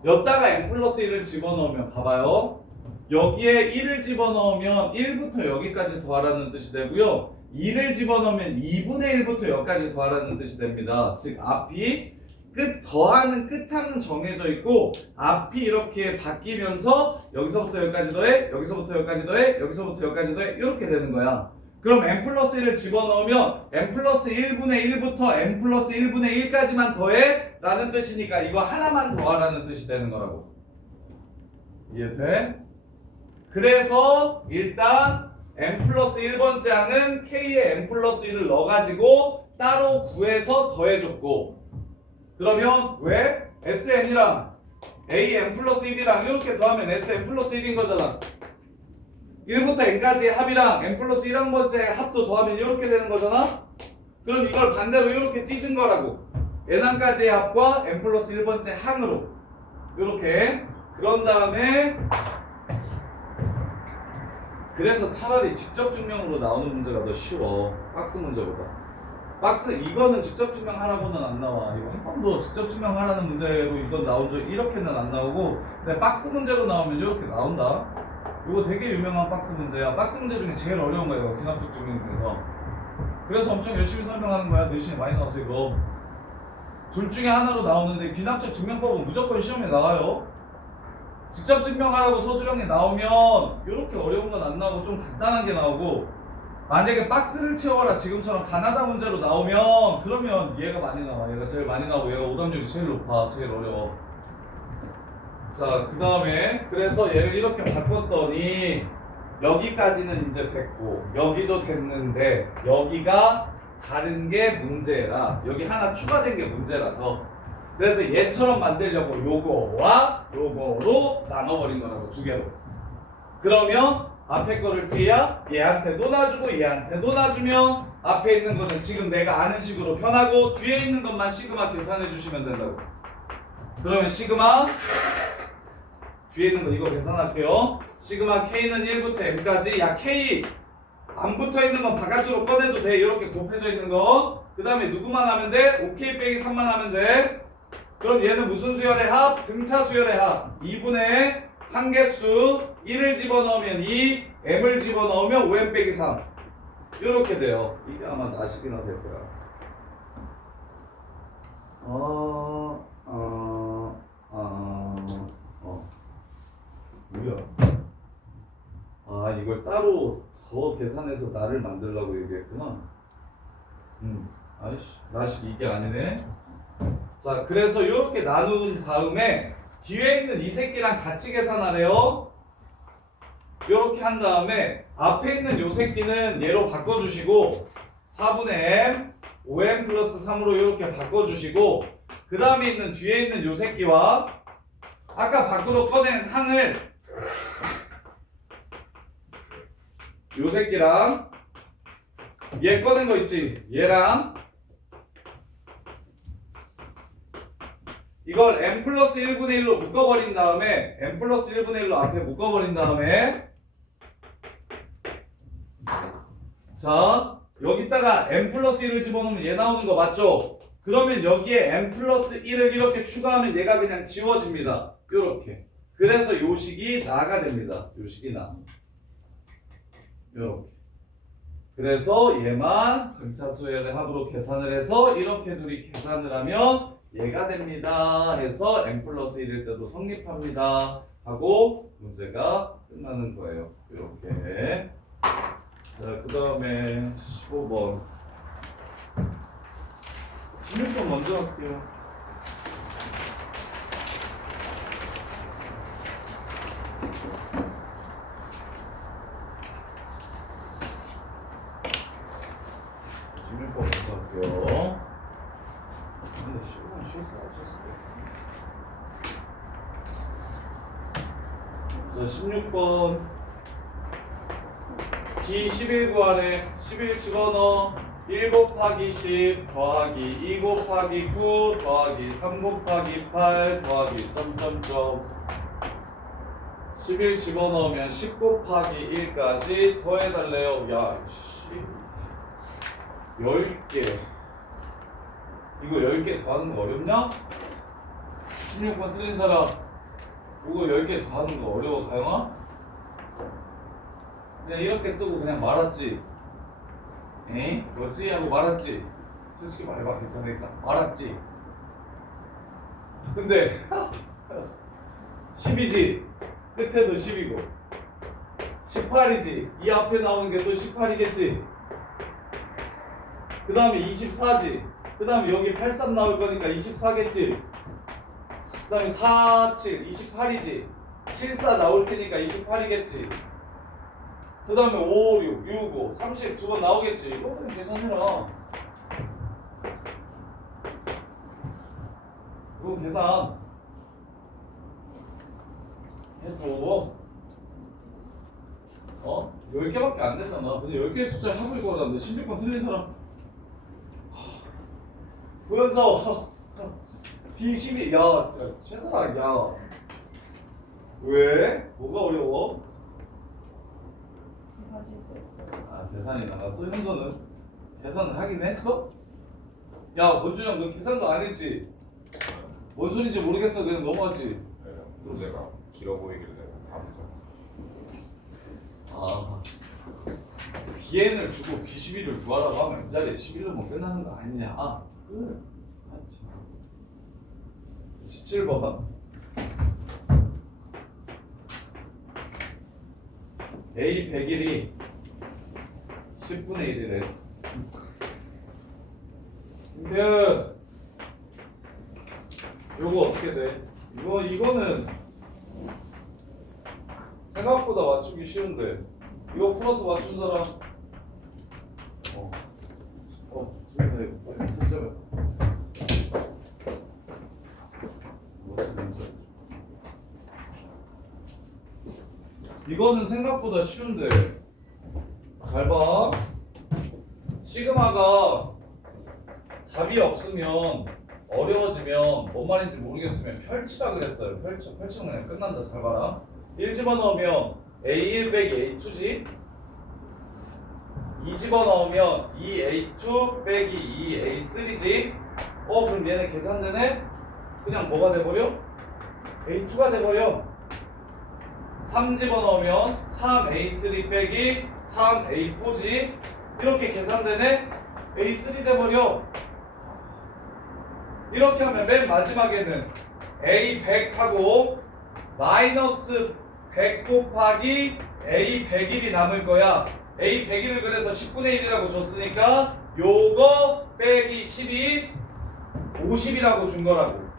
여기다가 n 플러스 1을 집어넣으면 봐봐요. 여기에 1을 집어넣으면 1부터 여기까지 더하라는 뜻이 되고요. 2를 집어넣으면 2분의 1부터 여기까지 더하라는 뜻이 됩니다. 즉 앞이 끝 더하는 끝항은 정해져 있고 앞이 이렇게 바뀌면서 여기서부터 여기까지 더해, 여기서부터 여기까지 더해, 여기서부터 여기까지 더해 이렇게 되는 거야. 그럼 n 플러스 1을 집어넣으면 n 플러스 1분의 1부터 n 플러스 1분의 1까지만 더해 라는 뜻이니까 이거 하나만 더하라는 뜻이 되는 거라고. 이해돼? 그래서 일단 n 플러스 1번째 항은 k에 n 플러스 1을 넣어가지고 따로 구해서 더해줬고, 그러면 왜? sn이랑 an 플러스 1이랑 이렇게 더하면 sn 플러스 1인 거잖아. 1부터 n까지의 합이랑 n 플러스 1항번째 합도 더하면 이렇게 되는 거잖아. 그럼 이걸 반대로 이렇게 찢은 거라고. n항까지의 합과 n 플러스 1번째 항으로 이렇게. 그런 다음에 그래서 차라리 직접 증명으로 나오는 문제가 더 쉬워. 박스 문제보다. 박스 이거는 직접 증명하라고는 안 나와. 이거 한 번도 직접 증명하라는 문제로 이건 나온 적 이렇게는 안 나오고, 근데 박스 문제로 나오면 이렇게 나온다. 이거 되게 유명한 박스 문제야. 박스 문제 중에 제일 어려운 거야, 이거 귀납적 증명 중에서. 그래서 엄청 열심히 설명하는 거야. 내신에 많이 나왔어 이거. 둘 중에 하나로 나오는데 귀납적 증명법은 무조건 시험에 나와요. 직접 증명하라고 서술형이 나오면 이렇게 어려운 건 안 나오고 좀 간단한 게 나오고, 만약에 박스를 채워라 지금처럼 가나다 문제로 나오면 그러면 얘가 많이 나와. 얘가 제일 많이 나오고 얘가 오답률이 제일 높아. 제일 어려워. 자, 그 다음에 그래서 얘를 이렇게 바꿨더니 여기까지는 이제 됐고 여기도 됐는데 여기가 다른 게 문제라, 여기 하나 추가된 게 문제라서, 그래서 얘처럼 만들려고 요거와 요거로 나눠버린 거라고, 두 개로. 그러면 앞에 거를 T야 얘한테도 놔주고 얘한테도 놔주면 앞에 있는 거는 지금 내가 아는 식으로 편하고 뒤에 있는 것만 시그마 계산해 주시면 된다고. 그러면 시그마 뒤에 있는 거 이거 계산할게요. 시그마 K는 1부터 M까지. 야 K 안 붙어 있는 건 바깥으로 꺼내도 돼. 이렇게 곱해져 있는 거. 그 다음에 누구만 하면 돼? OK 빼기 3만 하면 돼. 그럼 얘는 무슨 수열의 합? 등차 수열의 합. 2분의 한개수 1을 집어넣으면 2, m을 집어넣으면 5m 빼기 3. 이렇게 돼요. 이게 아마 나식이나 될 거야. 뭐야? 아, 이걸 따로 더 계산해서 나를 만들려고 얘기했구나. 아이씨, 나식 이게 아니네. 자, 그래서 이렇게 나눈 다음에 뒤에 있는 이 새끼랑 같이 계산하래요. 이렇게 한 다음에 앞에 있는 요 새끼는 얘로 바꿔주시고 4분의 m 5m 플러스 3으로 이렇게 바꿔주시고, 그 다음에 있는 뒤에 있는 요 새끼와 아까 밖으로 꺼낸 항을 요 새끼랑 얘 꺼낸 거 있지, 얘랑 이걸 m 플러스 1분의 1로 묶어버린 다음에 m 플러스 1분의 1로 앞에 묶어버린 다음에, 자 여기다가 m 플러스 1을 집어넣으면 얘 나오는 거 맞죠? 그러면 여기에 m 플러스 1을 이렇게 추가하면 얘가 그냥 지워집니다. 요렇게. 그래서 요식이 나가 됩니다. 요식이 나. 요렇게. 그래서 얘만 등차 수열의 합으로 계산을 해서 이렇게 둘이 계산을 하면 얘가 됩니다 해서 m 플러스 1일 때도 성립합니다 하고 문제가 끝나는 거예요. 이렇게. 자, 그 다음에 15번 16번 먼저 할게요. 근데 15번 쉬어서 맞췄을 거야. 자, 16번 D11구 안에 11 집어넣어. 1 곱하기 10 더하기 2 곱하기 9 더하기 3 곱하기 8 더하기 점점점 11 집어넣으면 10 곱하기 1까지 더해달래요. 야, 씨 10개. 이거 10개 더하는 거 어렵냐? 16번 틀린 사람 이거 10개 더하는 거 어려워, 가영아? 그냥 이렇게 쓰고 그냥 말았지? 에이? 뭐지? 하고 말았지? 솔직히 말해봐. 괜찮으니까 말았지? 근데 10이지. 끝에도 10이고 18이지. 이 앞에 나오는 게 또 18이겠지. 그 다음에 24지. 그 다음에 여기 83 나올 거니까 24겠지. 그 다음에 4, 7, 28이지. 74 나올 테니까 28이겠지. 그 다음에 5, 6, 6, 5, 30 두 번 나오겠지. 이거 그냥 계산해라. 이거 계산 해줘. 10개밖에 안 되잖아. 근데 10개 숫자 합을 걸었는데 16번 틀린 사람 보면서 B12 야 최선아 야 왜? 뭐가 어려워? 계산 실수했어요. 아 계산이 나갔어? 현서는? 계산을 하긴 했어? 야 권준영 너 계산도 안 했지? 뭔 소리인지 모르겠어 그냥 넘어갔지? 네, 문제가 길어 보이길래 다 붙였어. 아 비엔을 주고 B12를 구하라고 하면 이 자리에 11로만 끝나는 거 아니냐. 아 끝. 아, 참. 17번 A 100일이 10분의 1이래. 근데 요거 어떻게 돼? 이거는 생각보다 맞추기 쉬운데 이거 풀어서 맞춘 사람 저기 빨리 진짜요. 이거는 생각보다 쉬운데 잘 봐. 시그마가 답이 없으면 어려워지면 뭔 말인지 모르겠으면 펼치라 그랬어요. 펼치면 그냥 끝난다. 잘 봐라. 1 집어넣으면 A1 빼기 A2지. 2 집어넣으면 2A2 빼기 2A3지. 그럼 얘네 계산되네? 그냥 뭐가 돼버려? A2가 돼버려. 3 집어넣으면 3A3 빼기 3A4지. 이렇게 계산되네? A3 돼버려. 이렇게 하면 맨 마지막에는 A100하고 마이너스 100 곱하기 A101이 남을 거야. A101을 그래서 10분의 1이라고 줬으니까 요거 빼기 10이 50이라고 준 거라고.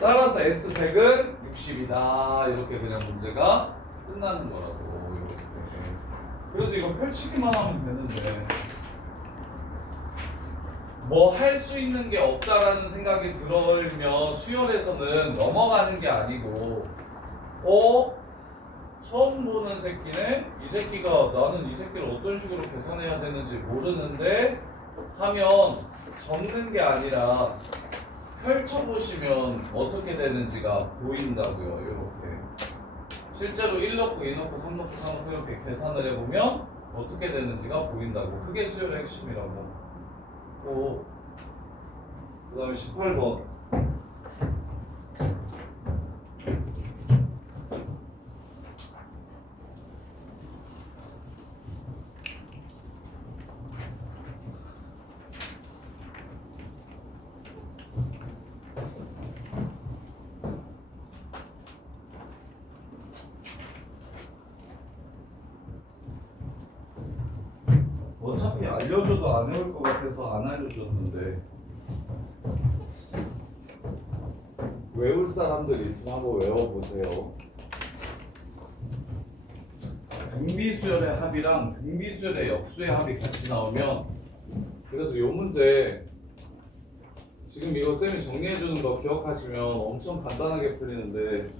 따라서 S100은 60이다. 이렇게 그냥 문제가 끝나는 거라고. 이렇게. 그래서 이거 펼치기만 하면 되는데 뭐 할 수 있는 게 없다라는 생각이 들면 수열에서는 넘어가는 게 아니고 처음 보는 새끼네? 이 새끼가 나는 이 새끼를 어떤 식으로 계산해야 되는지 모르는데 하면 적는 게 아니라 펼쳐보시면 어떻게 되는지가 보인다고요. 이렇게 실제로 1 넣고 2 넣고 3 넣고 4 넣고 이렇게 계산을 해보면 어떻게 되는지가 보인다고. 그게 수열의 핵심이라고. 그 다음에 18번 어차피 알려줘도 안 외울 것 같아서 안 알려줬는데 외울 사람들 있으면 한번 외워보세요. 등비수열의 합이랑 등비수열의 역수의 합이 같이 나오면 그래서 요 문제 지금 이거 쌤이 정리해주는 거 기억하시면 엄청 간단하게 풀리는데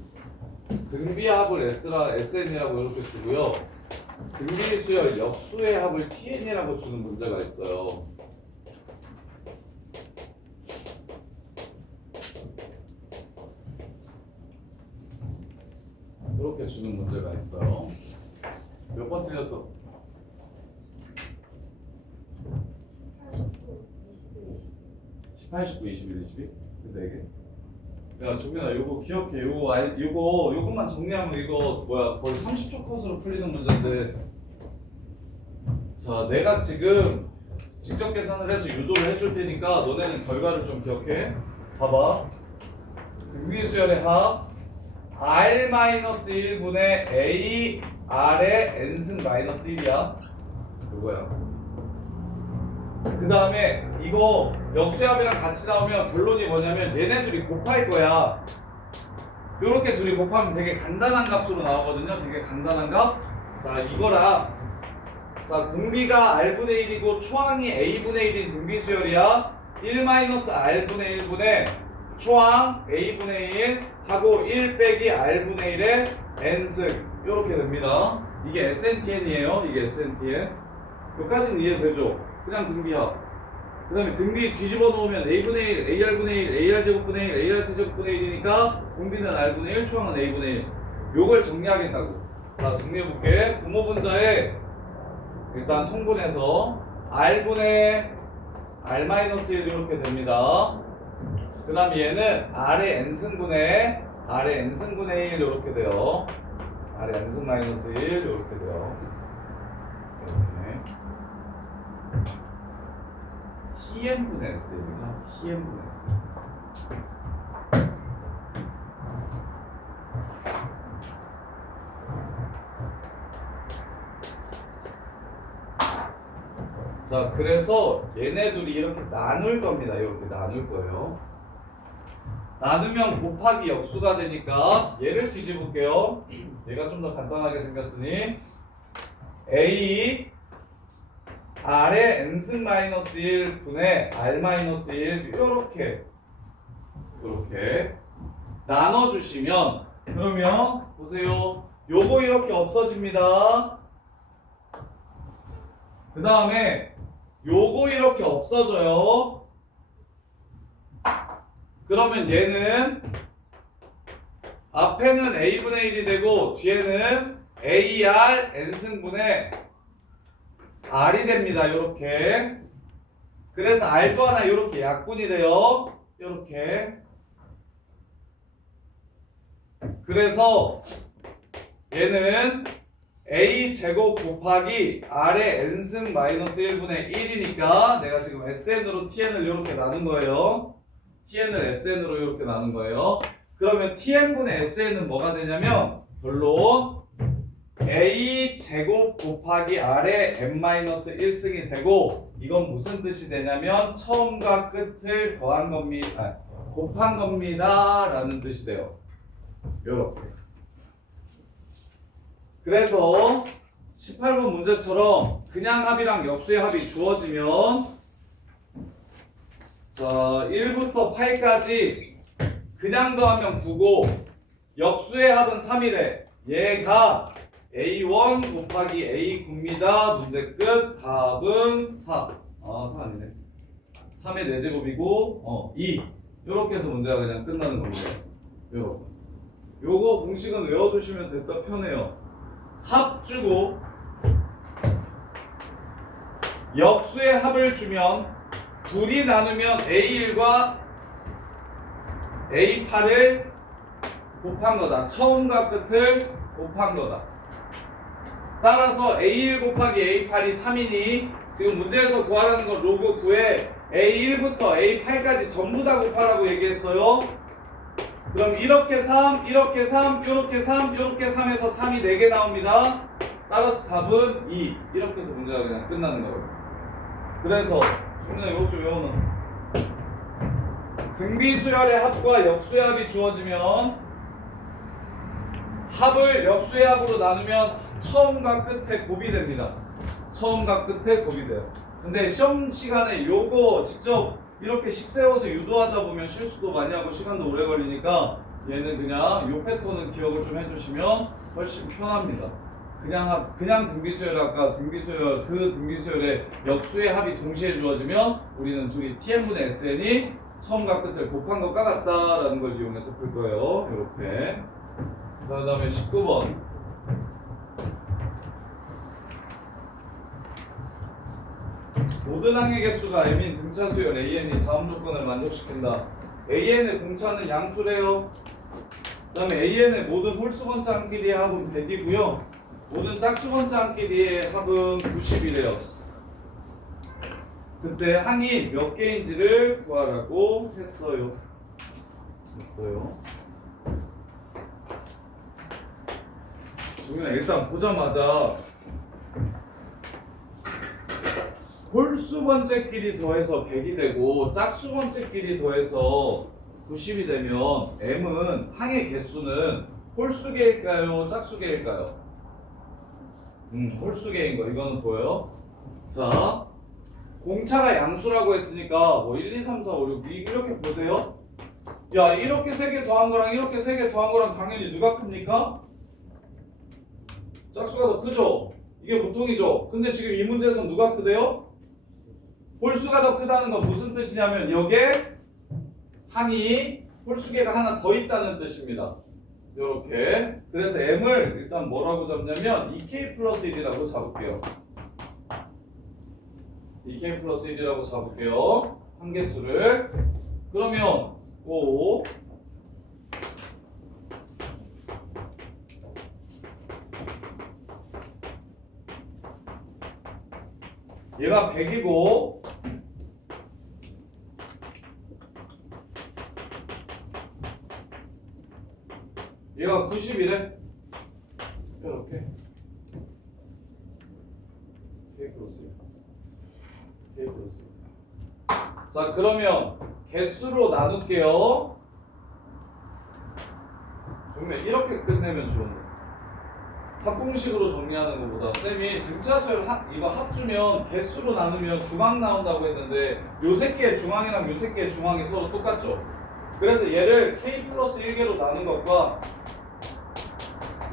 등비합을 SN이라고 이렇게 주고요. 등비수열 역수의 합을 TN이라고 주는 문제가 있어요. 이렇게 주는 문제가 있어요. 몇 번 틀렸어? 18, 19, 21, 22? 근데 이게? 야, 종민아, 요거 기억해. 요것만 정리하면 이거 거의 30초 컷으로 풀리는 문제인데. 자, 내가 지금 직접 계산을 해서 유도를 해줄 테니까 너네는 결과를 좀 기억해. 봐봐. 등비수열의 합 R-1분의 A R의 n승 마이너스 1이야. 이거야. 그 다음에 이거 역수합이랑 같이 나오면 결론이 뭐냐면 얘네 둘이 곱할 거야. 요렇게 둘이 곱하면 되게 간단한 값으로 나오거든요. 되게 간단한 값. 자, 이거랑 자, 공비가 R분의 1이고 초항이 A분의 1인 등비수열이야. 1-R분의 1분의 초항 A분의 1 하고 1 빼기 R분의 1의 n승 요렇게 됩니다. 이게 SNTN이에요. 이게 SNTN. 여기까지는 이해되죠? 그냥 등비합. 그 다음에 등비 뒤집어 놓으면 A분의 1, AR분의 1, AR제곱분의 1, ARC제곱분의 1이니까 공비는 R분의 1, 초항은 A분의 1. 요걸 정리하겠다고. 자, 정리해볼게. 부모분자에 일단 통분해서 R분의 R-1 이렇게 됩니다. 그 다음 얘는 R의 n승분의 R의 n승분의 1 이렇게 돼요. R의 n승 마이너스 1 이렇게 돼요. 이렇게 Tn분의 S입니다. Tn분의 S. 자, 그래서 얘네들이 이렇게 나눌 겁니다. 이렇게 나눌 거예요. 나누면 곱하기 역수가 되니까 얘를 뒤집을게요. 얘가 좀 더 간단하게 생겼으니 A R의 n승 마이너스 1 분의 R 마이너스 1 요렇게 나눠주시면 그러면 보세요. 요거 이렇게 없어집니다. 그 다음에 요거 이렇게 없어져요. 그러면 얘는 앞에는 A분의 1이 되고 뒤에는 AR n승분의 R이 됩니다. 요렇게. 그래서 R도 하나 요렇게 약분이 돼요. 요렇게. 그래서 얘는 A제곱 곱하기 R의 n승 마이너스 1분의 1이니까 내가 지금 SN으로 TN을 이렇게 나눈 거예요. TN을 SN으로 이렇게 나눈 거예요. 그러면 TN분의 SN은 뭐가 되냐면 결론 A제곱 곱하기 R의 n-1승이 되고 이건 무슨 뜻이 되냐면 처음과 끝을 더한 겁니다. 곱한 겁니다 라는 뜻이 돼요. 요렇게. 그래서 18번 문제처럼 그냥 합이랑 역수의 합이 주어지면 자 1부터 8까지 그냥 더하면 9고 역수의 합은 3이래. 얘가 A1 곱하기 A9입니다. 문제 끝. 답은 4. 아, 4 아니네. 3의 4제곱이고 2. 요렇게 해서 문제가 그냥 끝나는 겁니다. 요렇게. 요거 공식은 외워두시면 됐다 편해요. 합 주고 역수의 합을 주면 둘이 나누면 A1과 A8을 곱한 거다. 처음과 끝을 곱한 거다. 따라서 A1 곱하기 A8이 3이니 지금 문제에서 구하라는 건 로그 9에 A1부터 A8까지 전부 다 곱하라고 얘기했어요. 그럼 이렇게 3, 이렇게 3, 요렇게 3, 요렇게 3에서 3이 4개 나옵니다. 따라서 답은 2. 이렇게 해서 문제가 그냥 끝나는 거예요. 그래서 중간에 요거 좀 외워놓은 등비수열의 합과 역수의 합이 주어지면 합을 역수의 합으로 나누면 처음과 끝에 곱이 됩니다. 처음과 끝에 곱이 돼요. 근데 시험 시간에 요거 직접 이렇게 식 세워서 유도하다 보면 실수도 많이 하고 시간도 오래 걸리니까 얘는 그냥 요 패턴은 기억을 좀 해주시면 훨씬 편합니다. 그냥 등비수열 아까 등비수열 그 등비수열의 역수의 합이 동시에 주어지면 우리는 둘이 TN분의 SN이 처음과 끝을 곱한 것 같다라는 걸 이용해서 풀 거예요. 이렇게. 자, 그다음에 19번. 모든 항의 개수가 m인 등차 수열 AN이 다음 조건을 만족시킨다. AN의 공차는 양수래요. 그 다음에 AN의 모든 홀수 번차 함끼리의 합은 100이고요. 모든 짝수 번차 함끼리의 합은 90이래요. 그때 항이 몇 개인지를 구하라고 했어요. 됐어요. 우리는 일단 보자마자 홀수 번째끼리 더해서 100이 되고 짝수 번째끼리 더해서 90이 되면 m은 항의 개수는 홀수계일까요? 짝수계일까요? 홀수계인 거 이거는 보여요? 자, 공차가 양수라고 했으니까 뭐 1, 2, 3, 4, 5, 6 이렇게 보세요. 야, 이렇게 3개 더한 거랑 이렇게 3개 더한 거랑 당연히 누가 큽니까? 짝수가 더 크죠? 이게 보통이죠? 근데 지금 이 문제에서 누가 크대요? 홀수가 더 크다는 건 무슨 뜻이냐면 여기에 항이 홀수계가 하나 더 있다는 뜻입니다. 요렇게. 그래서 m을 일단 뭐라고 잡냐면 2k 플러스 1이라고 잡을게요. 2k 플러스 1이라고 잡을게요. 한개수를. 그러면 꼭 얘가 100이고 얘가 90이래. 이렇게 K 플러스 K 플러스. 자, 그러면 개수로 나눌게요. 정말 이렇게 끝내면 좋은데 합공식으로 정리하는 것보다 쌤이 등차수열 이거 합주면 개수로 나누면 중앙 나온다고 했는데 요 새끼의 중앙이랑 요 새끼의 중앙이 서로 똑같죠. 그래서 얘를 K 플러스 1개로 나눈 것과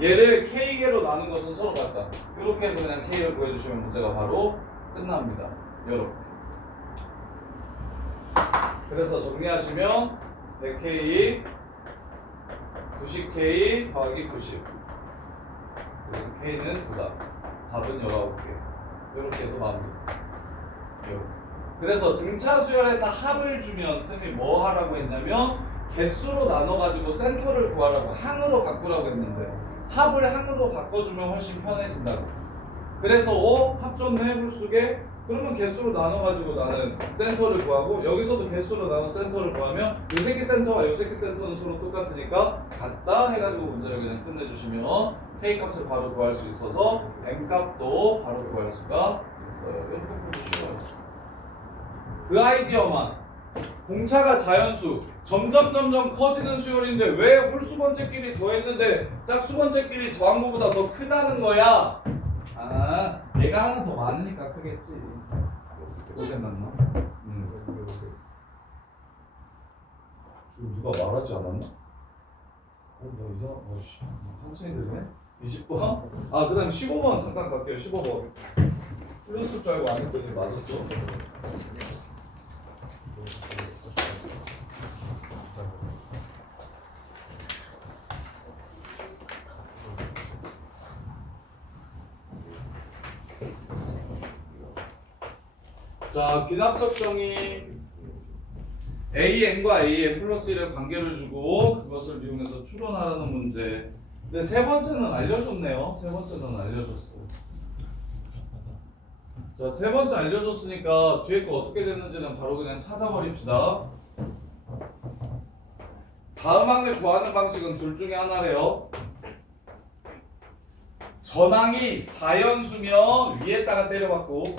얘를 K개로 나눈 것은 서로 같다. 이렇게 해서 그냥 K를 구해주시면 문제가 바로 끝납니다. 이렇게. 그래서 정리하시면 100K 90K 더하기 90. 그래서 K는 9다. 답은 19개. 이렇게 해서 마무리. 이렇게. 그래서 등차 수열에서 합을 주면 쌤이 뭐 하라고 했냐면 개수로 나눠가지고 센터를 구하라고 항으로 바꾸라고 했는데 합을 항으로 바꿔주면 훨씬 편해진다고. 그래서 합 좋네 홀수계. 그러면 개수로 나눠가지고 나는 센터를 구하고 여기서도 개수로 나눠 센터를 구하면 요 새끼 센터와 요 새끼 센터는 서로 똑같으니까 같다 해가지고 문제를 그냥 끝내주시면 K 값을 바로 구할 수 있어서 M 값도 바로 구할 수가 있어요. 이렇게 풀기 쉬워요. 그 아이디어만 공차가 자연수 점점 커지는 수열인데 왜 홀수 번째끼리 더했는데 짝수 번째끼리 더한 것보다 더 크다는 거야. 아, 얘가 하나 더 많으니까 크겠지. 고생났나? 지금 누가 말하지 않았나? 나 이상, 한층이 되네? 20번? 아, 그 다음에 15번 잠깐 갈게요. 15번. 풀렸을 줄 알고 안 했더니 맞았어. 자, 귀납적 정의 AN과 AN 플러스 1의 관계를 주고 그것을 이용해서 추론하라는 문제. 근데 세 번째는 알려줬네요. 세 번째는 알려줬어요. 자, 세 번째 알려줬으니까 뒤에 거 어떻게 됐는지는 바로 그냥 찾아버립시다. 다음 항을 구하는 방식은 둘 중에 하나래요. 전항이 자연수면 위에다가 때려박고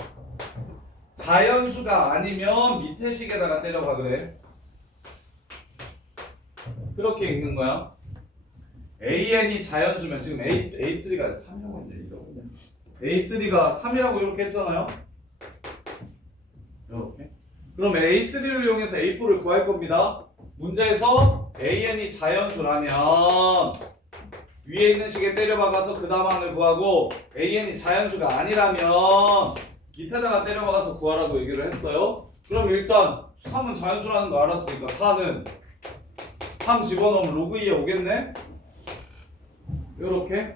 자연수가 아니면 밑에 식에다가 때려봐 그래. 그렇게 읽는 거야. AN이 자연수면 지금 A3가 3이라고 했는데 A3가 3이라고 이렇게 했잖아요. 이렇게. 그럼 A3를 이용해서 A4를 구할 겁니다. 문제에서 AN이 자연수라면 위에 있는 식에 때려박아서 그 다음 항을 구하고 AN이 자연수가 아니라면 밑에다가 때려박아서 구하라고 얘기를 했어요. 그럼 일단 3은 자연수라는 거 알았으니까 4는 3 집어넣으면 로그 2에 오겠네? 요렇게.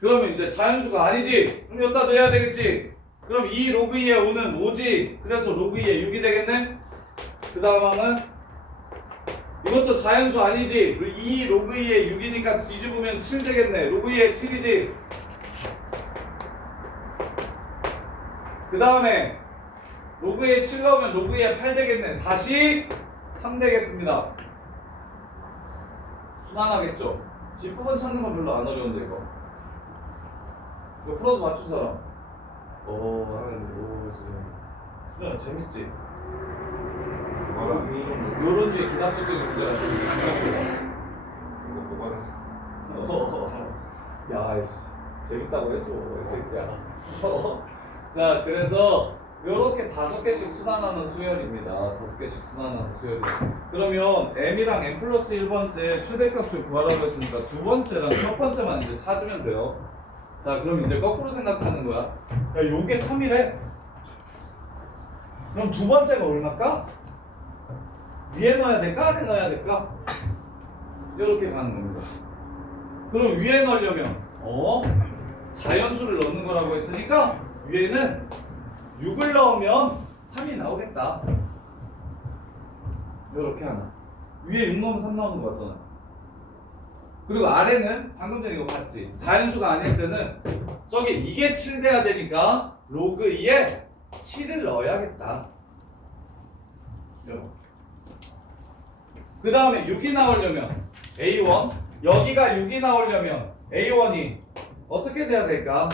그러면 이제 자연수가 아니지? 그럼 여기다 넣어야 되겠지? 그럼 2 로그 2에 5는 5지? 그래서 로그 2에 6이 되겠네? 그 다음 항은 이것도 자연수 아니지? 2 로그 2에 6이니까 뒤집으면 7 되겠네? 로그 2에 7이지? 그 다음에 로그에 7 넣으면 로그에 8 되겠네. 다시 3 되겠습니다. 순환하겠죠? 뒷부분 찾는 건 별로 안 어려운데 이거 풀어서 맞춘 사람. 하는데 수련아 재밌지? 뭐가 요런 류의 기납적인 문제가 재밌지 생각보다. 이거 뭐가 야이씨 재밌다고 해줘 이 새끼야. 자 그래서 요렇게 5개씩 순환하는 수열입니다. 5개씩 순환하는 수열이. 그러면 m이랑 m 플러스 1번째 최대값을 구하라고 했으니까 두 번째랑 첫 번째만 이제 찾으면 돼요. 자 그럼 이제 거꾸로 생각하는 거야. 야 요게 3이래. 그럼 두 번째가 얼마일까? 위에 넣어야 될까? 아래 넣어야 될까? 이렇게 가는 겁니다. 그럼 위에 넣으려면 자연수를 넣는 거라고 했으니까 위에는 6을 넣으면 3이 나오겠다. 이렇게 하나. 위에 6 넣으면 3 나오는 거 같잖아. 그리고 아래는 방금 전에 이거 봤지? 자연수가 아닐 때는 저기 이게 7 돼야 되니까 로그 2에 7을 넣어야겠다. 그 다음에 6이 나오려면 A1 여기가 6이 나오려면 A1이 어떻게 돼야 될까?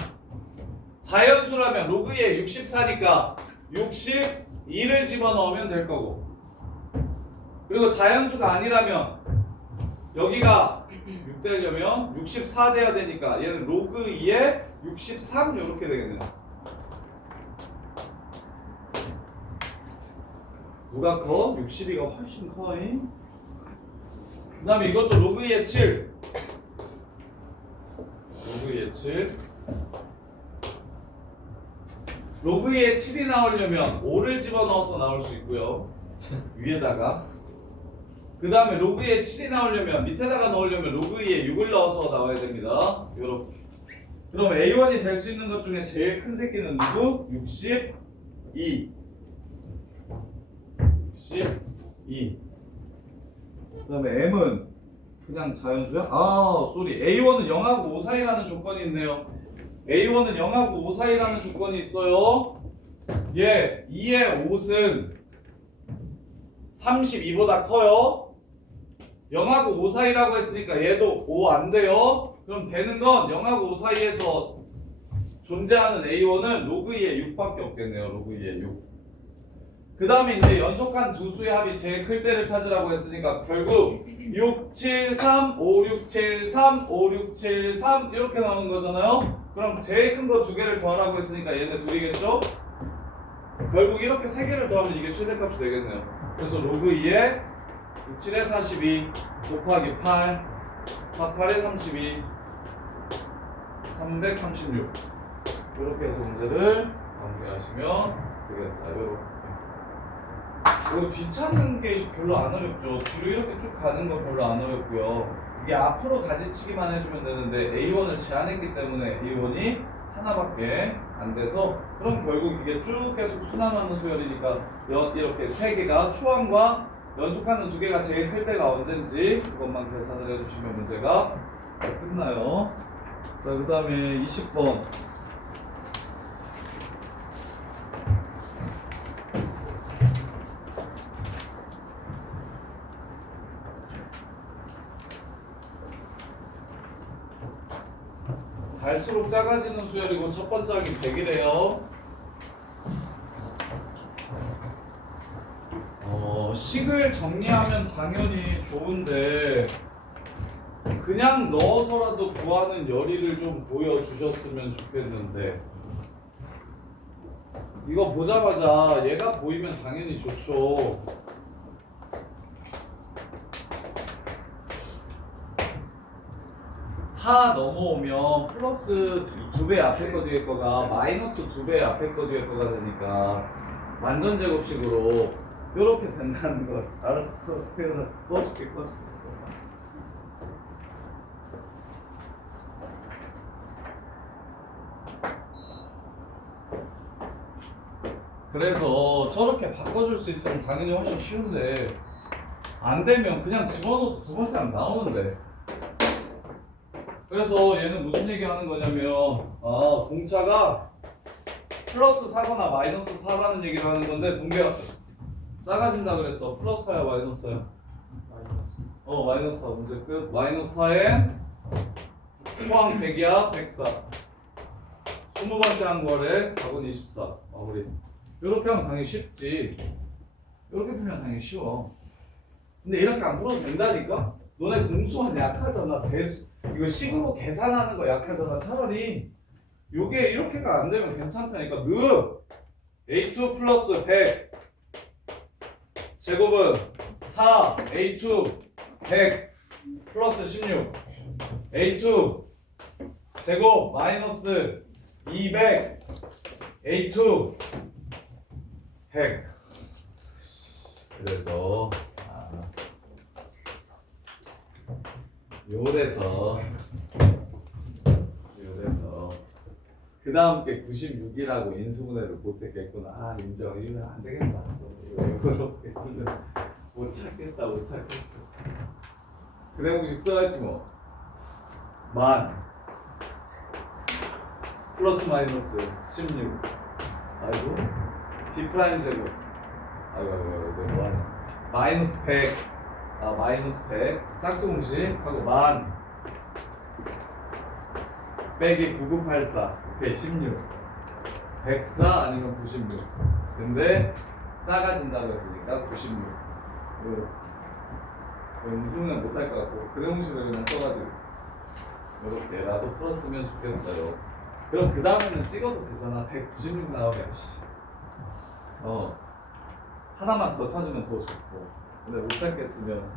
자연수라면 로그 2에 64니까 62를 집어넣으면 될 거고 그리고 자연수가 아니라면 여기가 6 되려면 64 돼야 되니까 얘는 로그 2에 63 이렇게 되겠네요. 누가 커? 62가 훨씬 커잉. 그 다음에 이것도 로그 2에 7 로그 2에 7 로그 2에 7이 나오려면 5를 집어넣어서 나올 수 있고요 위에다가 그 다음에 로그 2에 7이 나오려면 밑에다가 넣으려면 로그 2에 6을 넣어서 나와야 됩니다. 요렇게. 그럼 A1이 될 수 있는 것 중에 제일 큰 새끼는 누구? 62 그 다음에 M은 그냥 자연수야? 쏘리 A1은 0하고 5 사이라는 조건이 있네요. A1은 0하고 5 사이라는 조건이 있어요. 얘 2의 5은 32보다 커요. 0하고 5 사이라고 했으니까 얘도 5 안 돼요. 그럼 되는 건 0하고 5 사이에서 존재하는 A1은 로그 2의 6밖에 없겠네요. 로그 2의 6. 그 다음에 이제 연속한 두 수의 합이 제일 클 때를 찾으라고 했으니까 결국 6, 7, 3, 5, 6, 7, 3, 5, 6, 7, 3 이렇게 나오는 거잖아요. 그럼 제일 큰 거 두 개를 더하라고 했으니까 얘네 둘이겠죠? 결국 이렇게 세 개를 더하면 이게 최대값이 되겠네요. 그래서 로그 2에 6, 7에 42 곱하기 8 4, 8에 32 336 이렇게 해서 문제를 마무리하시면 되겠다. 이렇게. 이거 뒤찾는 게 별로 안 어렵죠. 뒤로 이렇게 쭉 가는 거 별로 안 어렵고요. 이게 앞으로 가지치기만 해주면 되는데 A1을 제한했기 때문에 A1이 하나밖에 안 돼서 그럼 결국 이게 쭉 계속 순환하는 수열이니까 이렇게 세 개가 초항과 연속하는 두 개가 제일 클 때가 언젠지 그것만 계산을 해주시면 문제가 끝나요. 자, 그 다음에 20번. 갈수록 작아지는 수열이고 첫 번째 항이 100이래요. 식을 정리하면 당연히 좋은데 그냥 넣어서라도 구하는 열의를 좀 보여주셨으면 좋겠는데 이거 보자마자 얘가 보이면 당연히 좋죠. 4 넘어오면 플러스 2배 앞에 거 뒤에 거가 마이너스 2배 앞에 거 뒤에 거가 되니까 완전 제곱식으로 이렇게 된다는 걸. 알았어. 태어나 꺼줄게. 그래서 저렇게 바꿔줄 수 있으면 당연히 훨씬 쉬운데 안 되면 그냥 집어넣어도 두 번째 안 나오는데. 그래서 얘는 무슨 얘기 하는 거냐면 공차가 플러스 4거나 마이너스 4라는 얘기를 하는 건데 동계가 작아진다 그랬어. 플러스야 마이너스야? 마이너스 4 문제 끝. 마이너스 4엔 포항 100이야 104. 20번째 한 거래 답은 24. 마무리. 이렇게 하면 당연히 쉽지. 이렇게 풀면 당연히 쉬워. 근데 이렇게 안 풀어도 된다니까? 너네 공수한 약하잖아. 대수. 이거 식으로 계산하는 거 약하잖아. 차라리 요게 이렇게가 안 되면 괜찮다니까. A2 플러스 100 제곱은 4 A2 100 플러스 16 A2 제곱 마이너스 200 A2 100. 그래서 요래서 그 다음 게 96이라고 인수분해를 못했겠구나. 아 인정. 이거 안 되겠다. 이거로 못 찾겠다. 그래 공식 써야지 뭐. 만 플러스 마이너스 16 아이고 B 프라임 제곱 아이고 마이너스 100 마이너스 100 짝수 공식 하고 만 빼기 9984 오케이 16 104 아니면 96 근데 작아진다고 했으니까 96 인수는 못할 것 같고 그 공식을 그냥 써가지고 이렇게라도 풀었으면 좋겠어요. 그럼 그 다음에는 찍어도 되잖아. 196 나오면 하나만 더 찾으면 더 좋고 근데 못 찾겠으면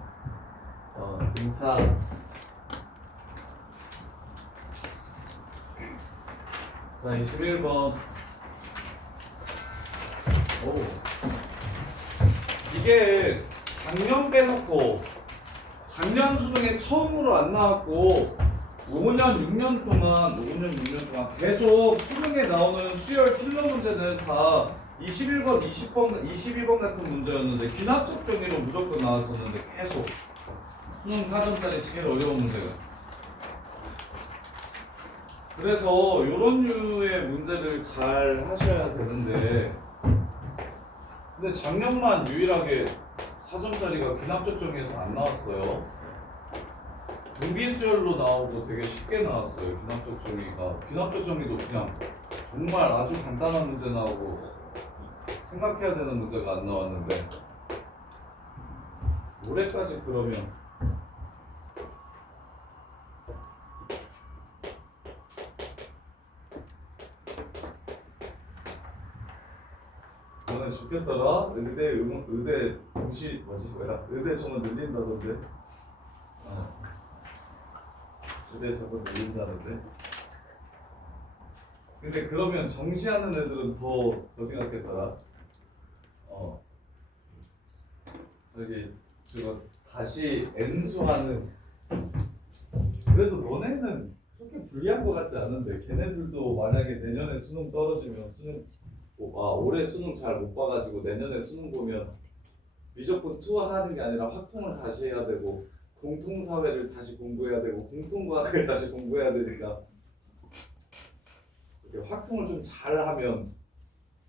등차 자 21번 이게 작년 빼놓고 작년 수능에 처음으로 안 나왔고 5년 6년 동안 계속 수능에 나오는 수열 킬러 문제는 다 21번, 20번, 22번 같은 문제였는데 귀납적 정의로 무조건 나왔었는데 계속 수능 4점짜리 제일 어려운 문제가 그래서 이런 류의 문제를 잘 하셔야 되는데 근데 작년만 유일하게 4점짜리가 귀납적 정의에서 안 나왔어요. 무기수열로 나오고 되게 쉽게 나왔어요. 귀납적 정의가. 귀납적 정의도 그냥 정말 아주 간단한 문제 나오고 생각해야 되는 문제가 안 나왔는데 올해까지 그러면 너네 좋겠더라. 의대 동시 의대 정원 늘린다던데. 의대 정원 늘린다는데. 근데 그러면 정시하는 애들은 더 생각했더라. 저거 다시 N수하는. 그래도 너네는 그렇게 불리한 것 같지 않은데 걔네들도 만약에 내년에 수능 떨어지면 올해 수능 잘 못 봐가지고 내년에 수능 보면 무조건 투원하는 게 아니라 확통을 다시 해야 되고 공통사회를 다시 공부해야 되고 공통과학을 다시 공부해야 되니까 이렇게 확통을 좀 잘하면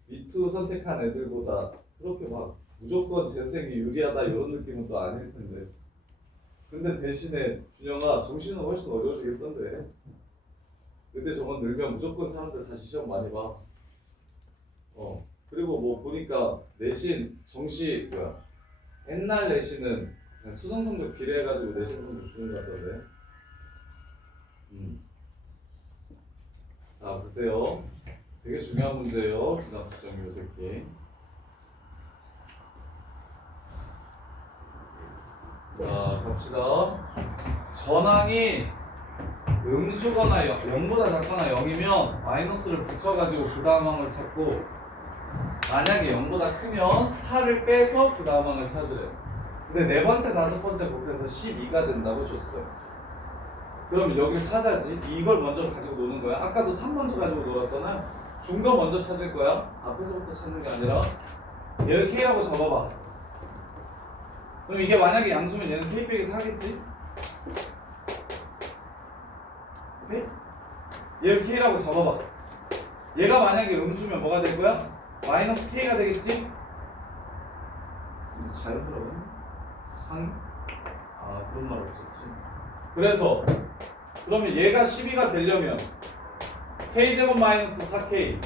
미투 선택한 애들보다 그렇게 막 무조건 재생이 유리하다 이런 느낌은 또 아닐 텐데 근데 대신에 준영아 정시는 훨씬 어려워지겠던데 근데 저건 늘면 무조건 사람들 다시 시험 많이 봐. 그리고 뭐 보니까 내신 정시 옛날 내신은 그냥 수능 성적 비례해가지고 내신 성적 주는 것 같던데. 자 보세요. 되게 중요한 문제예요. 귀납적 정의 요 새끼. 자 갑시다. 전항이 음수거나 0보다 작거나 0이면 마이너스를 붙여가지고 그 다음 항을 찾고 만약에 0보다 크면 4를 빼서 그 다음 항을 찾으래요. 근데 네 번째, 다섯 번째 곱해서 12가 된다고 줬어요. 그럼 여기를 찾아야지. 이걸 먼저 가지고 노는 거야. 아까도 3 먼저 가지고 놀았잖아. 준 거 먼저 찾을 거야. 앞에서부터 찾는 게 아니라 얘를 K라고 잡아봐. 그럼 이게 만약에 양수면 얘는 K 빼기 4겠지? 오케이? 얘를 K라고 잡아봐. 얘가 만약에 음수면 뭐가 될 거야? 마이너스 k가 되겠지? 이거 잘못 들어봤니? 그런 말 없었지. 그래서 그러면 얘가 12가 되려면 k제곱 마이너스 4k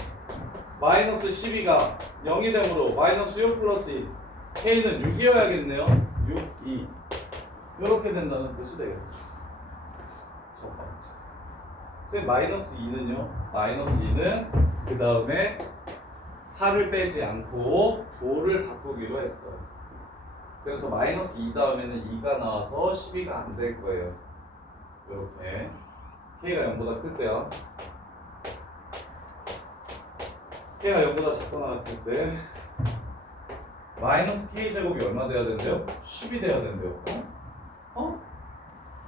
마이너스 12가 0이 되므로 마이너스 6 플러스 2 k는 6이어야겠네요. 6, 2 이렇게 된다는 뜻이 되겠죠. 첫 번째. 선생님 마이너스 2는요. 마이너스 2는 그 다음에 4를 빼지 않고 5를 바꾸기로 했어요. 그래서 마이너스 2 다음에는 2가 나와서 12가 안 될 거예요. 이렇게 k가 0보다 클 때요. k가 0보다 작거나 같을 때 마이너스 k 제곱이 얼마 돼야 된대요? 10이 돼야 된대요.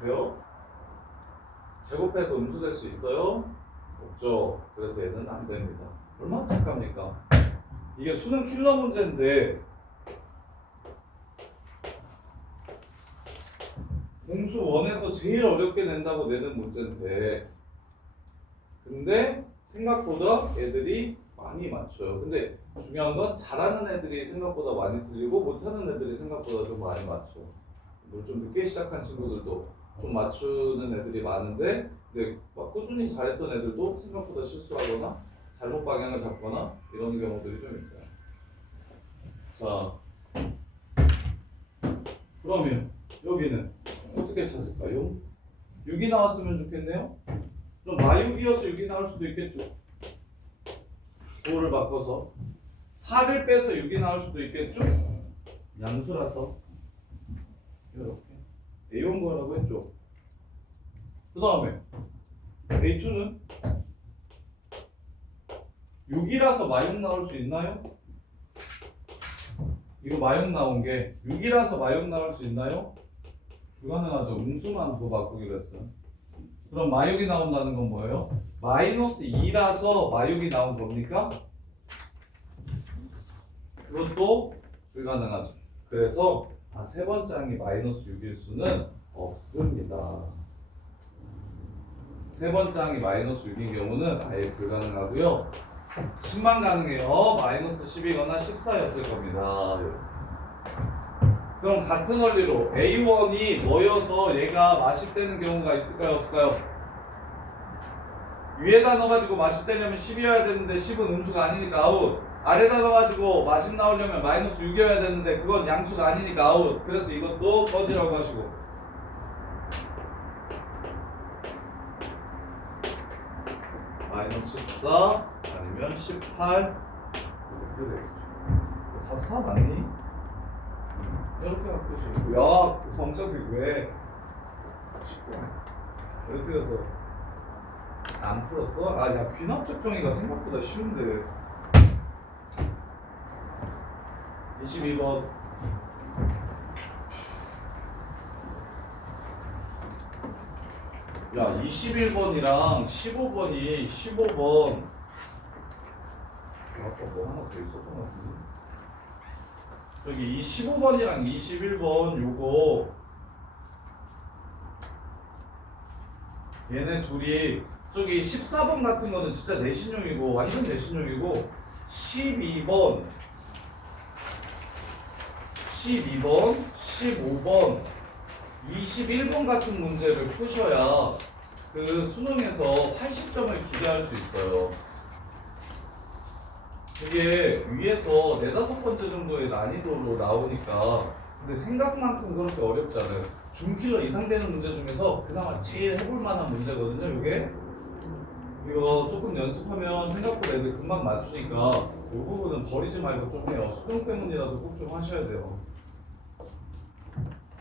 왜요? 제곱해서 음수될 수 있어요? 없죠. 그래서 얘는 안 됩니다. 얼마나 착합니까? 이게 수능 킬러 문제인데 공수 1에서 제일 어렵게 낸다고 내는 문제인데 근데 생각보다 애들이 많이 맞춰요. 근데 중요한 건 잘하는 애들이 생각보다 많이 틀리고 못하는 애들이 생각보다 좀 많이 맞춰. 뭐 좀 늦게 시작한 친구들도 좀 맞추는 애들이 많은데 근데 막 꾸준히 잘했던 애들도 생각보다 실수하거나 잘못 방향을 잡거나 이런 경우들이 좀 있어요. 자, 그러면 여기는 어떻게 찾을까요? 6이 나왔으면 좋겠네요. 그럼 마육이어서 6이 나올 수도 있겠죠. 5를 바꿔서 4를 빼서 6이 나올 수도 있겠죠. 양수라서 이렇게 A1 거라고 했죠. 그 다음에 A2는 6이라서 마육 나올 수 있나요? 이거 마육 나온 게 6이라서 마육 나올 수 있나요? 불가능하죠. 음수만 더 바꾸기로 했어요. 그럼 마육이 나온다는 건 뭐예요? 마이너스 2라서 마육이 나온 겁니까? 그것도 불가능하죠. 그래서 세 번째 항이 마이너스 6일 수는 없습니다. 세 번째 항이 마이너스 6인 경우는 아예 불가능하고요. 10만 가능해요. 마이너스 10이거나 14였을 겁니다. 그럼 같은 원리로 A1이 넣여서 얘가 마십되는 경우가 있을까요? 없을까요? 위에다 넣어가지고 마십되려면 10이어야 되는데 10은 음수가 아니니까 아웃. 아래다 넣어가지고 마십 나오려면 마이너스 6이어야 되는데 그건 양수가 아니니까 아웃. 그래서 이것도 꺼지라고 하시고. 마이너스 14 아니면 18 이렇게 되겠죠. 답 4 맞니? 이렇게 바꾸시고. 야, 갑자기 왜? 이렇게 해서 안 풀었어? 야, 귀납적 정의가 생각보다 쉬운데. 22번. 야, 21번이랑 15번이 15번. 아까 뭐 하나 더 있었던 것 같은데. 저기 이 15번이랑 21번 요거 얘네 둘이 저기 14번 같은 거는 진짜 내신용이고 완전 내신용이고 12번 15번 21번 같은 문제를 푸셔야 그 수능에서 80점을 기대할 수 있어요. 이게 위에서 4-5번째 정도의 난이도로 나오니까 근데 생각만큼 그렇게 어렵지 않아요. 중킬러 이상 되는 문제 중에서 그나마 제일 해볼 만한 문제거든요. 이게 이거 조금 연습하면 생각보다 애들 금방 맞추니까 이 부분은 버리지 말고 좀 해요. 수능 때문이라도 꼭 좀 하셔야 돼요.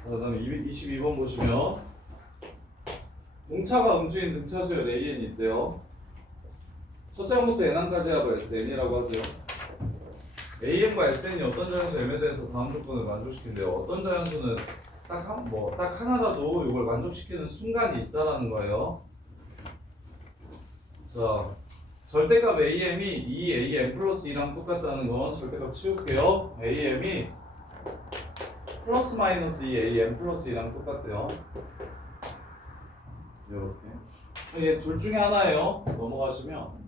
자, 그다음에 22번 보시면 공차가 음수인 등차수열 AN이 있대요. 첫째 항부터 n항까지 합을 SN이라고 하죠. AN과 SN이 어떤 자연수 M에 대해서 다음 조건을 만족시킨대요. 어떤 자연수는 딱 하나라도 이걸 만족시키는 순간이 있다라는 거예요. 자, 절대값 AM이 2AM 플러스 2랑 똑같다는 건 절대값 치울게요. AM이 플러스 마이너스 2AM 플러스 2랑 똑같대요. 이렇게. 얘 둘 중에 하나예요. 넘어가시면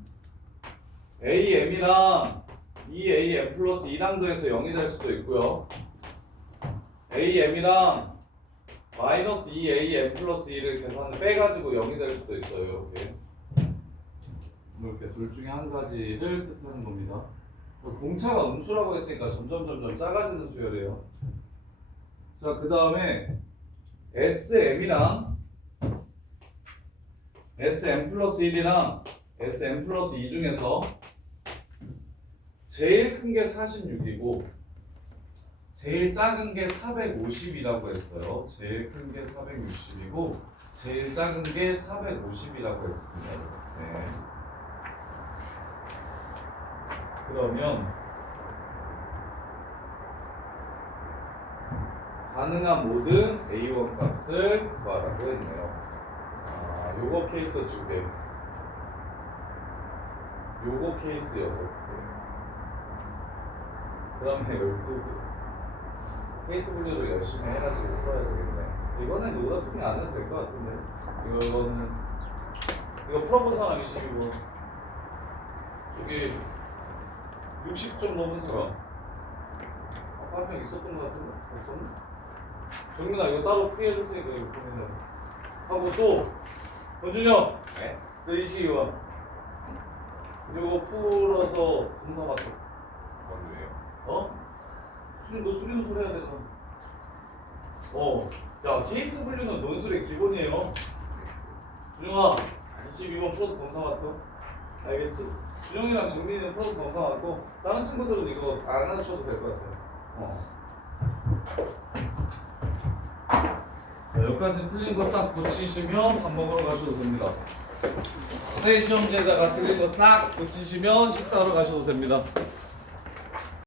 AM이랑 2AM 플러스 2랑 더해서 0이 될 수도 있고요. AM이랑 마이너스 2AM 플러스 2를 계산을 빼가지고 0이 될 수도 있어요. 이렇게 둘 중에 한 가지를 뜻하는 겁니다. 공차가 음수라고 했으니까 점점 작아지는 수열이에요. 자, 그 다음에 SM이랑 SM 플러스 1이랑 SM 플러스 2 중에서 제일 큰 게 46이고 제일 작은 게 450이라고 했어요. 제일 큰 게 460이고 제일 작은 게 450이라고 했습니다. 네. 그러면 가능한 모든 A1 값을 구하라고 했네요. 아, 요거 케이스 2개, 요거 케이스 6개, 그다음에 12개. 케이스 분류를 열심히 해가지고 풀어야 되겠네. 이거는 노다 풀이 안 해도 될 것 같은데. 이거 풀어본 사람 22분. 저기 60점 넘은 사람. 아까 한 명 있었던 것 같은데? 없었나? 정민아 이거 따로 풀이해 줄 테니까 이거 보내자. 하고 또 권준이 형. 네? 너 22번. 이거 풀어서 검사 맡아. 뭔데요? 어? 너 수리논술 해야 되잖아. 야 케이스 분류는 논술의 기본이에요. 준영아 22번 풀어서 검사 맡아. 알겠지? 준영이랑 정민이는 풀어서 검사 맡고 다른 친구들은 이거 안 하셔도 될 것 같아요. 자, 여기까지 틀린 거 싹 고치시면 밥 먹으러 가셔도 됩니다. 새 시험지에다가 틀린 거 싹 고치시면 식사하러 가셔도 됩니다.